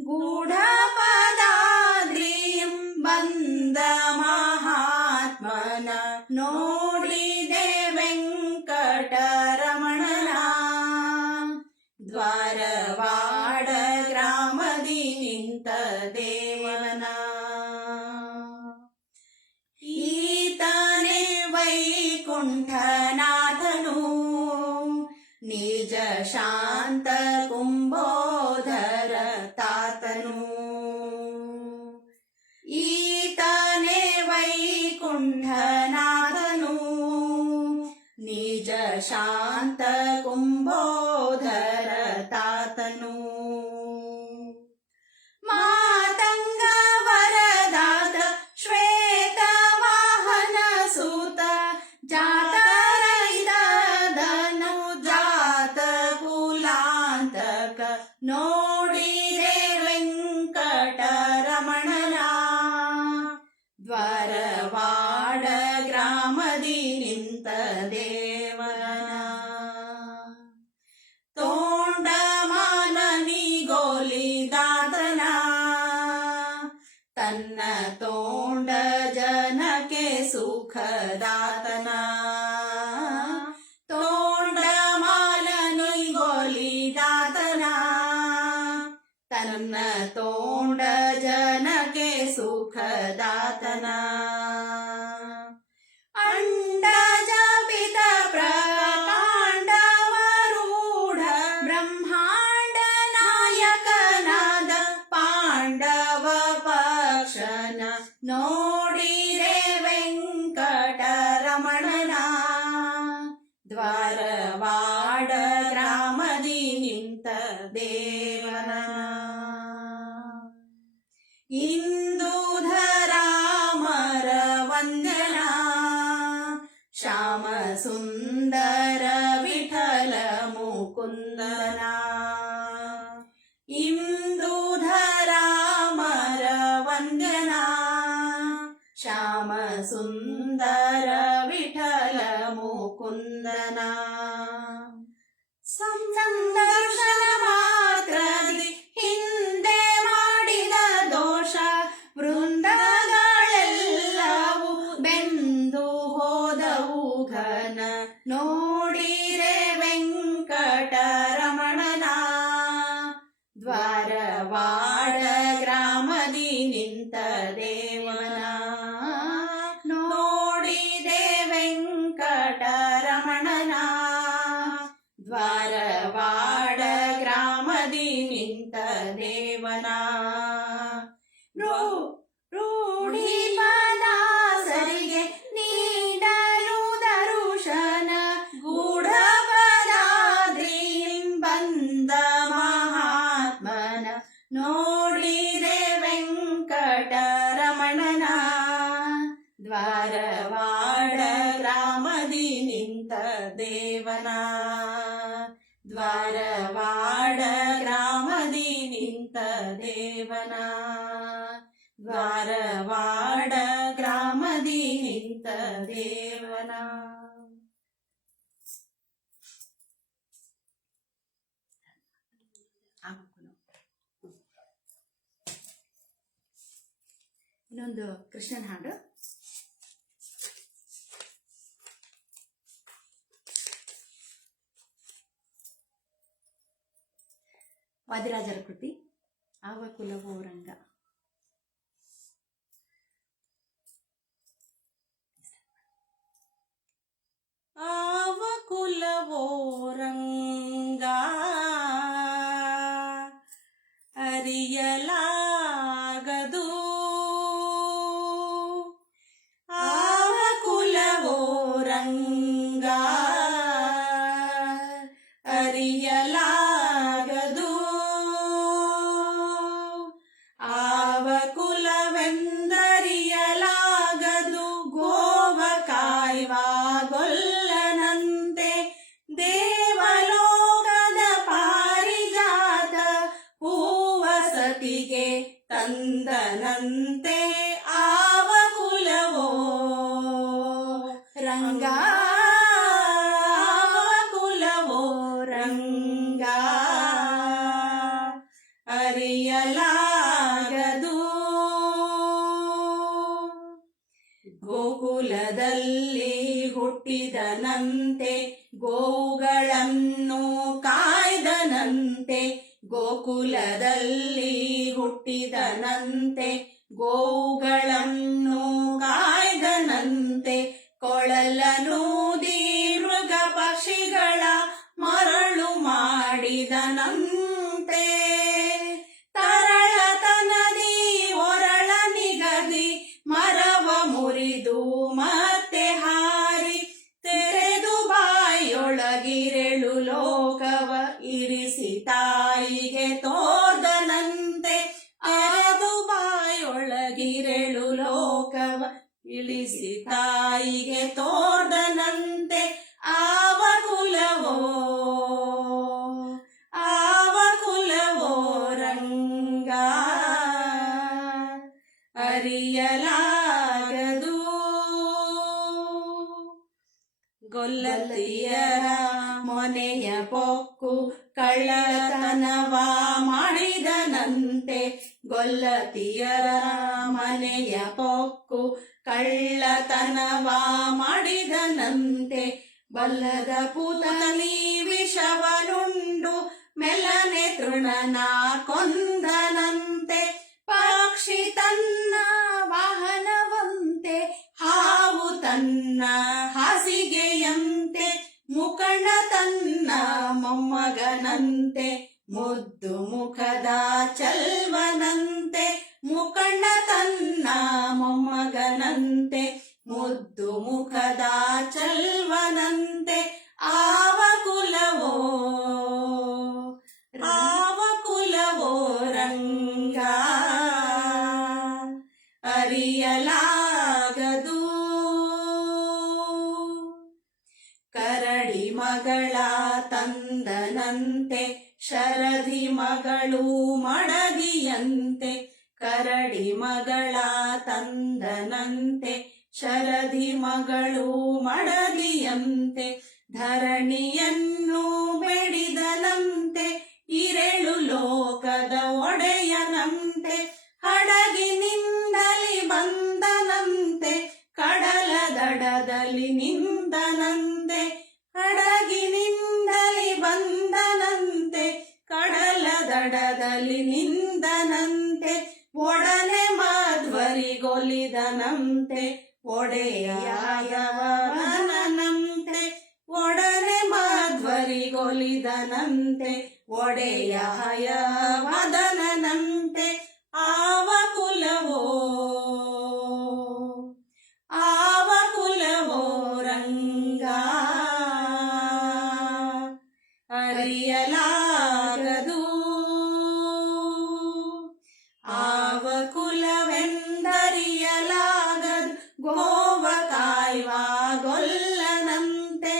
ಗೂಢ ಪದಾದ್ರಿಂ ಬಂದ ಮಹಾತ್ಮನ. ನೋಡಿದೆ ವೆಂಕಟರಮಣನ ದ್ವಾರವಾಡ ಗ್ರಾಮದಿ ನಿಂತ ದೇವನ. ಈತನೇ ವೈಕುಂಠನಾಥನು ನಿಜ ಶಾಂತ ಕುಂಭೋಧರ ತಾತನು. ಈತನೇ ವೈಕುಂಠನಾಥನು ನಿಜ ಶಾಂತ ಕುಂಭೋಧರ ತಾತನು. ಮಾತಂಗ ವರದಾತ ಶ್ವೇತ ವಾಹನ ಸೂತ, ಜಾತರೈದನು ಜಾತ ಕುಲಾಂತಕ. ನೋಡಿದೆ ವೆಂಕಟರಮಣನ ದ್ವಾರವಾಡ ಗ್ರಾಮದಿ ನಿಂತ ದೇವನ. ತನ್ನ ತೋಂಡ ಜನಕ್ಕೆ ಸುಖದಾತನ ತೋಂಡ ಮಾಲನಿಗೊಲಿದಾತನ ತನ್ನ ತೋಂಡ ಜನಕ್ಕೆ ಸುಖದಾತನ ಅಂಡಜ ಪಿತ ಪ್ರಕಾಂಡವರೂಢ ಬ್ರಹ್ಮಾಂಡ ನಾಯಕನಾದ ಪಾಂಡವ ಪಕ್ಷನ ನೋಡಿರೆ ವೆಂಕಟರಮಣನ ದ್ವಾರವಾಡ ಗ್ರಾಮದಿ ನಿಂತ ದೇವನ ಇಂದುಧರಾಮರ ವಂದನ ಶ್ಯಾಮ ಸುಂದರ ವಿಠಲ ಮುಕುಂದನ ಇಂದುಧರಾಮರ ವಂದನ ಶ್ಯಾಮ ಸುಂದರ ವಿಠಲ ಮುಕುಂದನ ಸಂದರ್ಶನ ಮಾತ್ರದಿ ಹಿಂದೆ ಮಾಡಿದ ದೋಷ ವೃಂದಗಳೆಲ್ಲವೂ ಬೆಂದು ಹೋದವು ಘನ ನೋಡಿರೆ ವೆಂಕಟರಮಣನ ದ್ವಾರವಾಡ ಗ್ರಾಮದಿ ನಿಂತ ದೇವನ ನೋಡಿದೆ ವೆಂಕಟರಮಣನ ದ್ವಾರವಾಡ ಗ್ರಾಮದಿ ನಿಂತ ದೇವನ ರೂಢಿ ಪದಾಸರಿಗೆ ನೀಡಲು ದರುಶನ ಗೂಢ ಪದಾದ್ರಿಂ ಬಂದ ಮಹಾತ್ಮನ ನೋಡಿರೆ ವೆಂಕಟರಮಣನ ದ್ವಾರವಾಡ ಗ್ರಾಮದಿ ನಿಂತ ದೇವನ ದ್ವಾರವಾಡ ಗ್ರಾಮದಿ ನಿಂತ ದೇವನ ದ್ವಾರವಾಡ ಗ್ರಾಮದಿ ನಿಂತ ದೇವನ ಇನ್ನೊಂದು ಕೃಷ್ಣನ ಹಾಡು. ವಾದಿರಾಜರ ಕೃತಿ ಆವ ಕುಲವೋ ರಂಗ. ಆವ ಕುಲವೋ ರಂಗ ಅರಿಯಲಾಗದು ಆವ ಕುಲವೋ ರಂಗ ಅರಿಯಲಾಗದು ಆವ ಕುಲವೆಂದರಿಯಲಾಗದು ಗೋವ ಕಾಯ್ವ ಗೊಲ್ಲನಂತೆ ದೇವಲೋಕದ ಪಾರಿಜಾತ ಹೂವ ಸತಿಗೆ ತಂದನಂತೆ ಆವ ಕುಲವೋ ರಂಗ ಆವ ಕುಲವೋ ರಂಗ ಅರಿಯಲಾಗದು ಗೋಕುಲದಲ್ಲಿ ಹುಟ್ಟಿದನಂತೆ ಗೋವುಗಳನ್ನು ಕಾಯ್ದನಂತೆ ಗೋಕುಲದಲ್ಲಿ ಹುಟ್ಟಿದನಂತೆ ಗೋವುಗಳನ್ನು ಕಾಯ್ದನಂತೆ ಕೊಳಲನೂದಿ ಮೃಗ ಪಕ್ಷಿಗಳ ಮರಳು ಮಾಡಿದನಂತೆ ತರಳತನದಿ ಒರಳ ನಿಗದಿ ಮರವ ಮುರಿದು ಮತ್ತೆ ಹಾರಿ ತೆರೆದು ಬಾಯೊಳಗಿರೆಳು ಲೋಕವ ಇರಿಸಿ ತಾಯಿಗೆ ತೋರ್ದನಂತೆ ತೆರೆದು ಬಾಯೊಳಗಿರೆಳು ಲೋಕವ ಇಳಿಸಿ ತಾಯಿಗೆ ತೋರ್ದನಂತೆ ಆವ ಕುಲವೋ ರಂಗ ಅರಿಯಲಾಗದು ಗೊಲ್ಲತಿಯರ ಮೊನೆಯ ಪೊಕ್ಕು ಕಳ್ಳತನವ ಮಾಡಿದನಂತೆ ಗೊಲ್ಲತಿಯರ ಮನೆಯ ಪೊಕ್ಕು ಕಳ್ಳತನವ ಮಾಡಿದನಂತೆ. ಬಲ್ಲದ ಪೂತನಿ ವಿಷವನುಂಡು ಮೆಲ್ಲನೆ ತೃಣನ ಕೊಂದನಂತೆ. ಪಕ್ಷಿ ತನ್ನ ವಾಹನವಂತೆ, ಹಾವು ತನ್ನ ಹಾಸಿಗೆಯಂತೆ, ಮುಖಂಡ ತನ್ನ ಮೊಮ್ಮಗನಂತೆ, ಮುದ್ದು ಮುಖದ ಚಲ್ವನಂತೆ. ಮುಖಂಡ ತನ್ನ ಮೊಮ್ಮಗನಂತೆ, ಮುದ್ದು ಮುಖದ ಚಲ್ವನಂತೆ. ಆವ ಕುಲವೋ ರಂಗ ಅರಿಯಲಾಗದು. ಕರಡಿ ಮಗಳ ತಂದನಂತೆ, ಶರಧಿ ಮಗಳು ಮಡದಿಯಂತೆ. ಕರಡಿ ಮಗಳ ತಂದನಂತೆ, ಶರಧಿ ಮಗಳು ಮಡದಿಯಂತೆ. ಧರಣಿಯನ್ನು ಬೆಡಿದನಂತೆ, ಇರೆಳು ಲೋಕದ ಒಡೆಯನಂತೆ. ಹಡಗಿನಿಂದಲಿ ಬಂದನಂತೆ, ಕಡಲ ದಡದಲ್ಲಿ ನಿಂದನಂತೆ. ಹಡಗಿನಿಂದಲಿ ಬಂದನಂತೆ, ಕಡಲ ದಡದಲ್ಲಿ ನಿಂದನಂತೆ. ಒಡನೆ ಮಧ್ವರಿಗೊಲಿದನಂತೆ, ಒಡೆಯಯವನಂತೆ. ಒಡನೆ ಮಧ್ವರಿಗೊಲಿದನಂತೆ, ಒಡೆಯಯವದನಂತೆ. ಆವ ಕುಲವೋ ರಂಗ ಅರಿಯಲಾಗದು. ಆವ ಕುಲವೆಂದರಿಯಲಾಗದು. ಗೋವ ಕಾಯ್ವ ಗೊಲ್ಲನಂತೆ,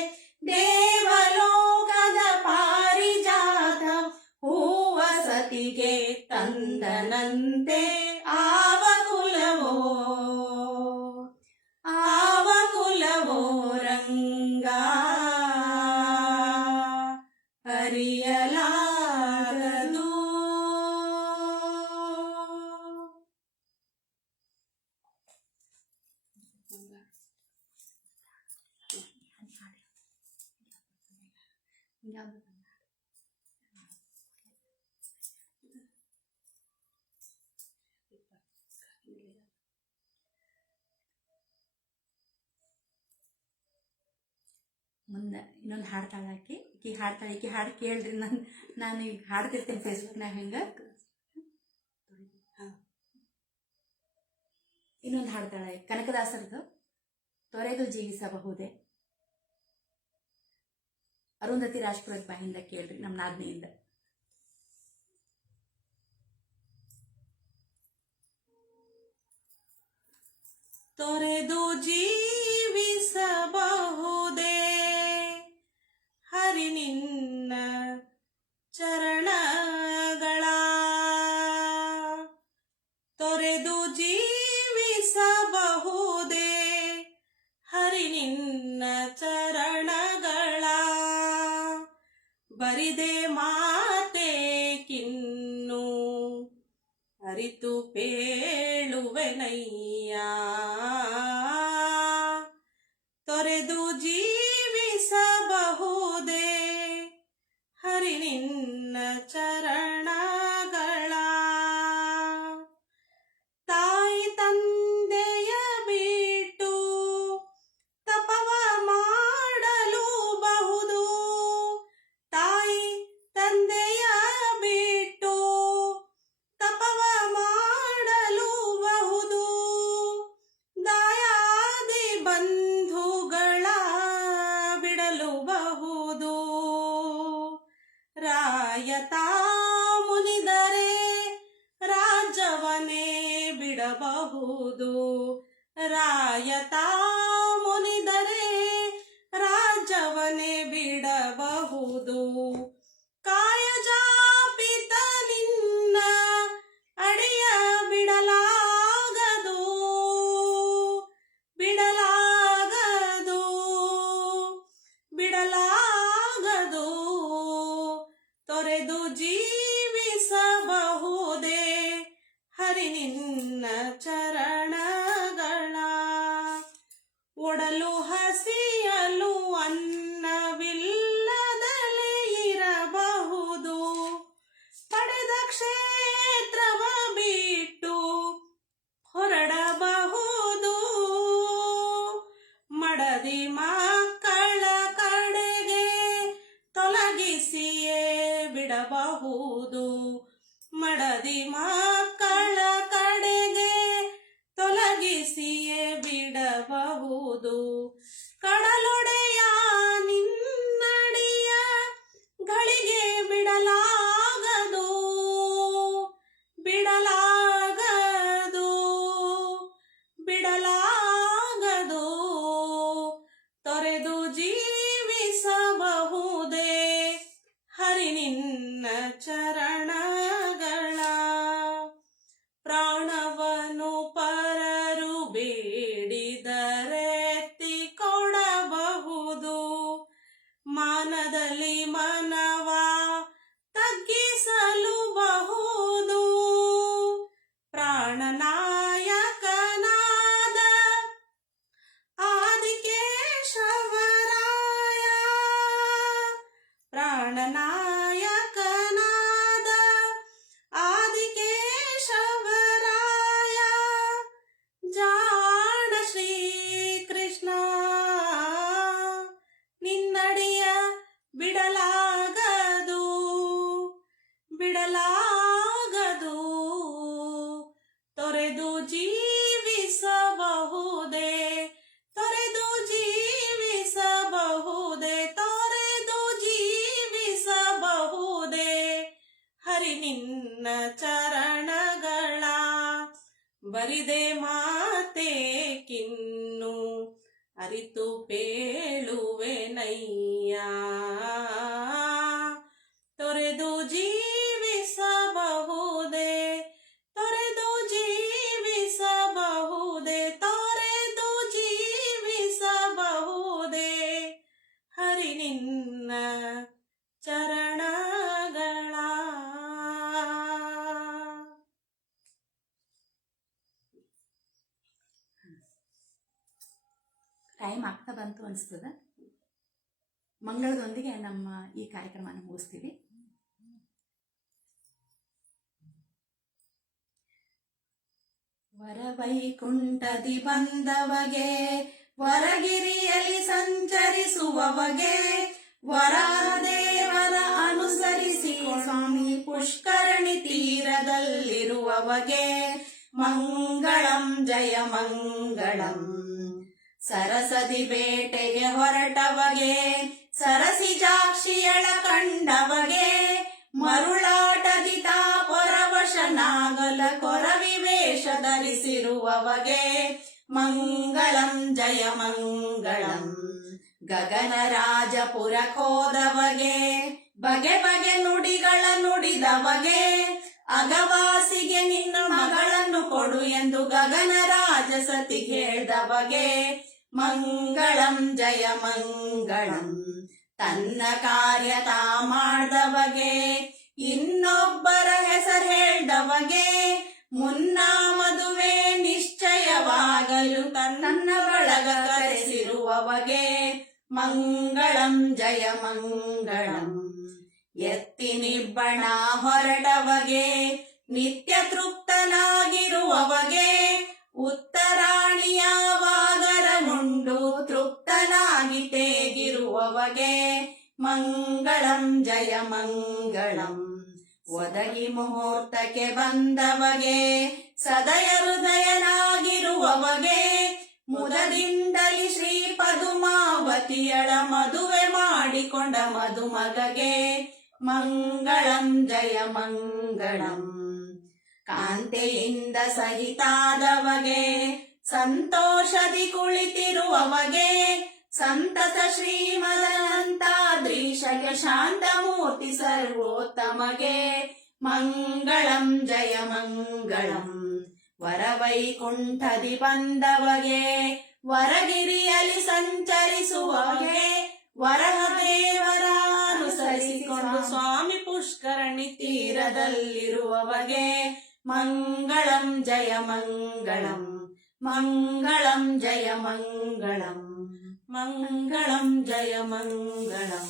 ದೇವಲೋಕದ ಪಾರಿಜಾತ ಹೂವ ಸತಿಗೆ ತಂದನಂತೆ. ಆವ ಕುಲವೋ ರಂಗ ಅರಿಯಲಾಗದು. ಮುಂದೆ ಇನ್ನೊಂದು ಹಾಡು ತಾಳಾಕಿ ಈಕಿ ಹಾಡ್ತಾಳೆ. ಈಕಿ ಹಾಡು ಕೇಳ್ರಿ. ನಾನು ಈಗ ಹಾಡ್ತಿರ್ತೇನೆ ಫೇಸ್ಬುಕ್ನಾಗ. ಹೆಂಗೆ ಇನ್ನೊಂದು ಹಾಡ್ತಾಳೆ ಕನಕದಾಸರದು, ತೊರೆದು ಜೀವಿಸಬಹುದೇ. ಅರುಂಧತಿ ರಾಜ್ಪುರದ ಬಾಯಿಂದ ಕೇಳ್ರಿ, ನಮ್ಮ ನಾದ್ನಿಯಿಂದ. ತೊರೆದು ಜೀವಿಸಬಹುದೇ ಹರಿ ನಿನ್ನ ಚರಣಗಳ. ತೊರೆದು ಜೀವಿಸಬಹುದೇ ಹರಿ ನಿನ್ನ ಚರಣಗಳ. ಬರಿದೆ ಮಾತೆ ಕಿನ್ನು ಅರಿತು ಪೇಳುವೆನಯ್ಯ. ತೊರೆದು ಜೀವಿಸಬಹುದೇ ಹರಿ ನಿನ್ನ ಚರಣಗಳ. ತಾಯಿ ತಂದೆಯ ಬಿಟ್ಟು ತಪವ ಮಾಡಲು ಬಹುದು. ತಾಯಿ ತಂದೆಯ ಬಿಟ್ಟು ತಪವ ಮಾಡಲು ಬಹುದು. ದಾಯಾದಿ ಬಂಧುಗಳ ಬಿಡಲು ಬಹುದು. ರಾಯತ ಮುನಿದರೆ ರಾಜ್ಯವನೇ ಬಿಡಬಹುದು. ರಾಯತ ಮುನಿದರೆ ರಾಜ್ಯವನೇ ಬಿಡಬಹುದು. ಕಾಯಜಾಪಿತ ನಿನ್ನ ಅಡಿಯ ಬಿಡಲಾಗದು. ಬಿಡಲಾಗದು ಬಿಡಲಾಗದು. ತೊರೆದು ಜೀವಿಸಬಹುದೇ ನಿನ್ನ ಚರಣಗಳ ಒಡಲು ಹಸಿಯಲು ಅನ್ನವಿಲ್ಲದಲೇ ಇರಬಹುದು ಪಡೆದ ಕ್ಷೇತ್ರವ ಬಿಟ್ಟು ಹೊರಡಬಹುದು ಮಡದಿ ಮಕ್ಕಳ ಕಡೆಗೆ ತೊಲಗಿಸಿಯೇ ಬಿಡಬಹುದು ಮಡದಿ ಮಕ್ಕಳ ಕಡೆಗೆ ತೊಲಗಿಸಿಯೇ ಬಿಡಬಹುದು ಕಡಲೊಡೆಯ ನಿನ್ನಡಿಯ ಗಳಿಗೆ ಬಿಡಲಾಗದು ಬಿಡಲಾಗದು ಬಿಡಲಾಗದು ತೊರೆದು ಜೀವಿಸಬಹುದೇ ಹರಿ ನಿನ್ನ ಚರಣಗಳ ಪ್ರಾಣವನು ಪರರು ಬೇಡಿದರೆತ್ತಿ ಕೊಡಬಹುದು ಮಾನದಲ್ಲಿ ಮನವ ತಗ್ಗಿಸಲು ಬಹುದು ಪ್ರಾಣನಾಯಕನಾದ ಆದಿಕೇಶವರಾಯ ಪ್ರಾಣನಾಯಕನಾದ ಆದಿಕೇಶವರಾಯ ಜಾಣ ಶ್ರೀಕೃಷ್ಣ ನಿನ್ನಡಿಯ ಬಿಡಲಾಗದು ಬಿಡಲಾಗದು ತೊರೆದು ಜೀವಿಸಬಹುದೇ ತೊರೆದು ಜೀವಿಸಬಹುದೇ ತೊರೆದು ಜೀವಿಸಬಹುದೇ ಹರಿ ನಿನ್ನ ಚರಣಗಳ ಬರಿದೆ ಮಾತೆ ಕಿನ್ನು ಅರಿತು ಪೇಳುವೆನಯ್ಯ ತೊರೆದು ಜೀವಿಸಬಹುದೇ ತೊರೆದು ಜೀವಿಸಬಹುದೇ ತೊರೆದು ಜೀವಿಸಬಹುದೇ ಹರಿ ನಿನ್ನ ಚರಣಗಳ ಟೈಮ್ ಆಗ್ತಾ ಬಂತು ಅನಿಸ್ತದ ಮಂಗಳದೊಂದಿಗೆ ನಮ್ಮ ಈ ಕಾರ್ಯಕ್ರಮನ ಮುಗಿಸ್ತೀವಿ ವರವೈಕುಂಠದಿ ಬಂದವಗೆ ವರಗಿರಿಯಲ್ಲಿ ಸಂಚರಿಸುವವಗೆ ವರದೇವರ ಅನುಸರಿಸಿ ಸ್ವಾಮಿ ಪುಷ್ಕರಣಿ ತೀರದಲ್ಲಿರುವವಗೆ ಮಂಗಳಂ ಜಯ ಮಂಗಳಂ ಸರಸದಿ ಬೇಟೆಗೆ ಹೊರಟವಗೆ ಸರಸಿಜಾಕ್ಷಿಯಳ ಕಂಡವಗೆ ಮರುಳಾಟದಿ ತಾ ಪರವಶನಾಗಲ ಕೊರವಿ ವೇಷ ಧರಿಸಿರುವವಗೆ ಮಂಗಳಂ ಜಯ ಮಂಗಳಂ ಗಗನ ರಾಜಪುರಕೋದವಗೆ ಬಗೆ ಬಗೆ ನುಡಿಗಳ ನುಡಿದವಗೆ ಅಗವಾಸಿಗೆ ನಿನ್ನ ಮಗಳನ್ನು ಕೊಡು ಎಂದು ಗಗನ ರಾಜಸತಿ ಹೇಳ್ದವಗೆ ಮಂಗಳಂ ಜಯ ಮಂಗಳಂ ತನ್ನ ಕಾರ್ಯ ತಾ ಮಾಡ್ದವಗೆ ಇನ್ನೊಬ್ಬರ ಹೆಸರು ಹೇಳ್ದವಗೆ ಮುನ್ನ ಮದುವೆ ನಿಶ್ಚಯವಾಗಲು ತನ್ನ ಬಳಗ ಕರೆಸಿರುವವಗೆ ಮಂಗಳಂ ಜಯ ಮಂಗಳಂ ಎತ್ತಿ ನಿಬ್ಬಣ ಹೊರಟವಗೆ ನಿತ್ಯ ತೃಪ್ತನಾಗಿರುವವಗೆ ಉತ್ತರಾಣಿಯ ವಾಗರನುಂಡು ತೃಪ್ತನಾಗಿ ತೇಗಿರುವವಗೆ ಮಂಗಳಂ ಜಯ ಮಂಗಳಂ ಒದಗಿ ಮುಹೂರ್ತಕ್ಕೆ ಬಂದವಗೆ ಸದಯ ಹೃದಯನಾಗಿರುವವಗೆ ಮುದದಿಂದಲಿ ಶ್ರೀ ಪದುಮಾವತಿಯಳ ಮದುವೆ ಮಾಡಿಕೊಂಡ ಮದುಮಗಗೆ ಮಂಗಳಂ ಜಯ ಮಂಗಳಂ ಕಾಂತೆಯಿಂದ ಸಹಿತಾದವಗೆ ಸಂತೋಷದಿ ಕುಳಿತಿರುವವಗೆ ಸಂತತ ಶ್ರೀಮದನಂತಾದ್ರೀಶಗೆ ಶಾಂತಮೂರ್ತಿ ಸರ್ವೋತ್ತಮಗೆ ಮಂಗಳಂ ಜಯ ಮಂಗಳಂ ವರವೈಕುಂಠದಿ ಬಂದವಗೆ ವರಗಿರಿಯಲ್ಲಿ ಸಂಚರಿಸುವವಗೆ ವರದೇವರ ಅನುಸರಿಸಿಕೊಂಡು ಸ್ವಾಮಿ ಪುಷ್ಕರಣಿ ತೀರದಲ್ಲಿರುವವಗೆ ಮಂಗಳಂ ಜಯ ಮಂಗಳಂ ಮಂಗಳಂ ಜಯ ಮಂಗಳಂ ಮಂಗಳಂ ಜಯ ಮಂಗಳಂ.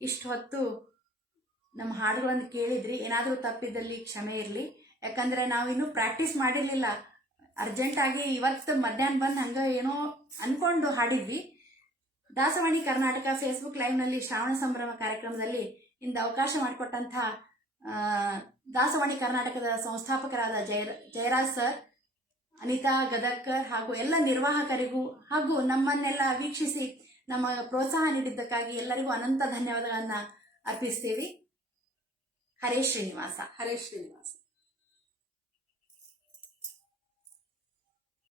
ಇಷ್ಟು ಹೊತ್ತು ನಮ್ಮ ಹಾಡುಗಳನ್ನು ಕೇಳಿದ್ರಿ. ಏನಾದರೂ ತಪ್ಪಿದ್ದಲ್ಲಿ ಕ್ಷಮೆ ಇರಲಿ. ಯಾಕಂದರೆ ನಾವಿನ್ನೂ ಪ್ರಾಕ್ಟೀಸ್ ಮಾಡಿರಲಿಲ್ಲ. ಅರ್ಜೆಂಟಾಗಿ ಇವತ್ತು ಮಧ್ಯಾಹ್ನ ಬಂದು ಹಂಗೆ ಏನೋ ಅಂದ್ಕೊಂಡು ಹಾಡಿದ್ವಿ. ದಾಸವಾಣಿ ಕರ್ನಾಟಕ ಫೇಸ್ಬುಕ್ ಲೈವ್ನಲ್ಲಿ ಶ್ರಾವಣ ಸಂಭ್ರಮ ಕಾರ್ಯಕ್ರಮದಲ್ಲಿ ಇಂದು ಅವಕಾಶ ಮಾಡಿಕೊಟ್ಟಂಥ ದಾಸವಾಣಿ ಕರ್ನಾಟಕದ ಸಂಸ್ಥಾಪಕರಾದ ಜಯರಾಜ್ ಸರ್, ಅನಿತಾ ಗದರ್ಕರ್ ಹಾಗೂ ಎಲ್ಲ ನಿರ್ವಾಹಕರಿಗೂ ಹಾಗೂ ನಮ್ಮನ್ನೆಲ್ಲ ವೀಕ್ಷಿಸಿ ನಮ್ಮ ಪ್ರೋತ್ಸಾಹ ನೀಡಿದ್ದಕ್ಕಾಗಿ ಎಲ್ಲರಿಗೂ ಅನಂತ ಧನ್ಯವಾದಗಳನ್ನು ಅರ್ಪಿಸ್ತೀವಿ. ಹರೇ ಶ್ರೀನಿವಾಸ. ಹರೇ ಶ್ರೀನಿವಾಸ.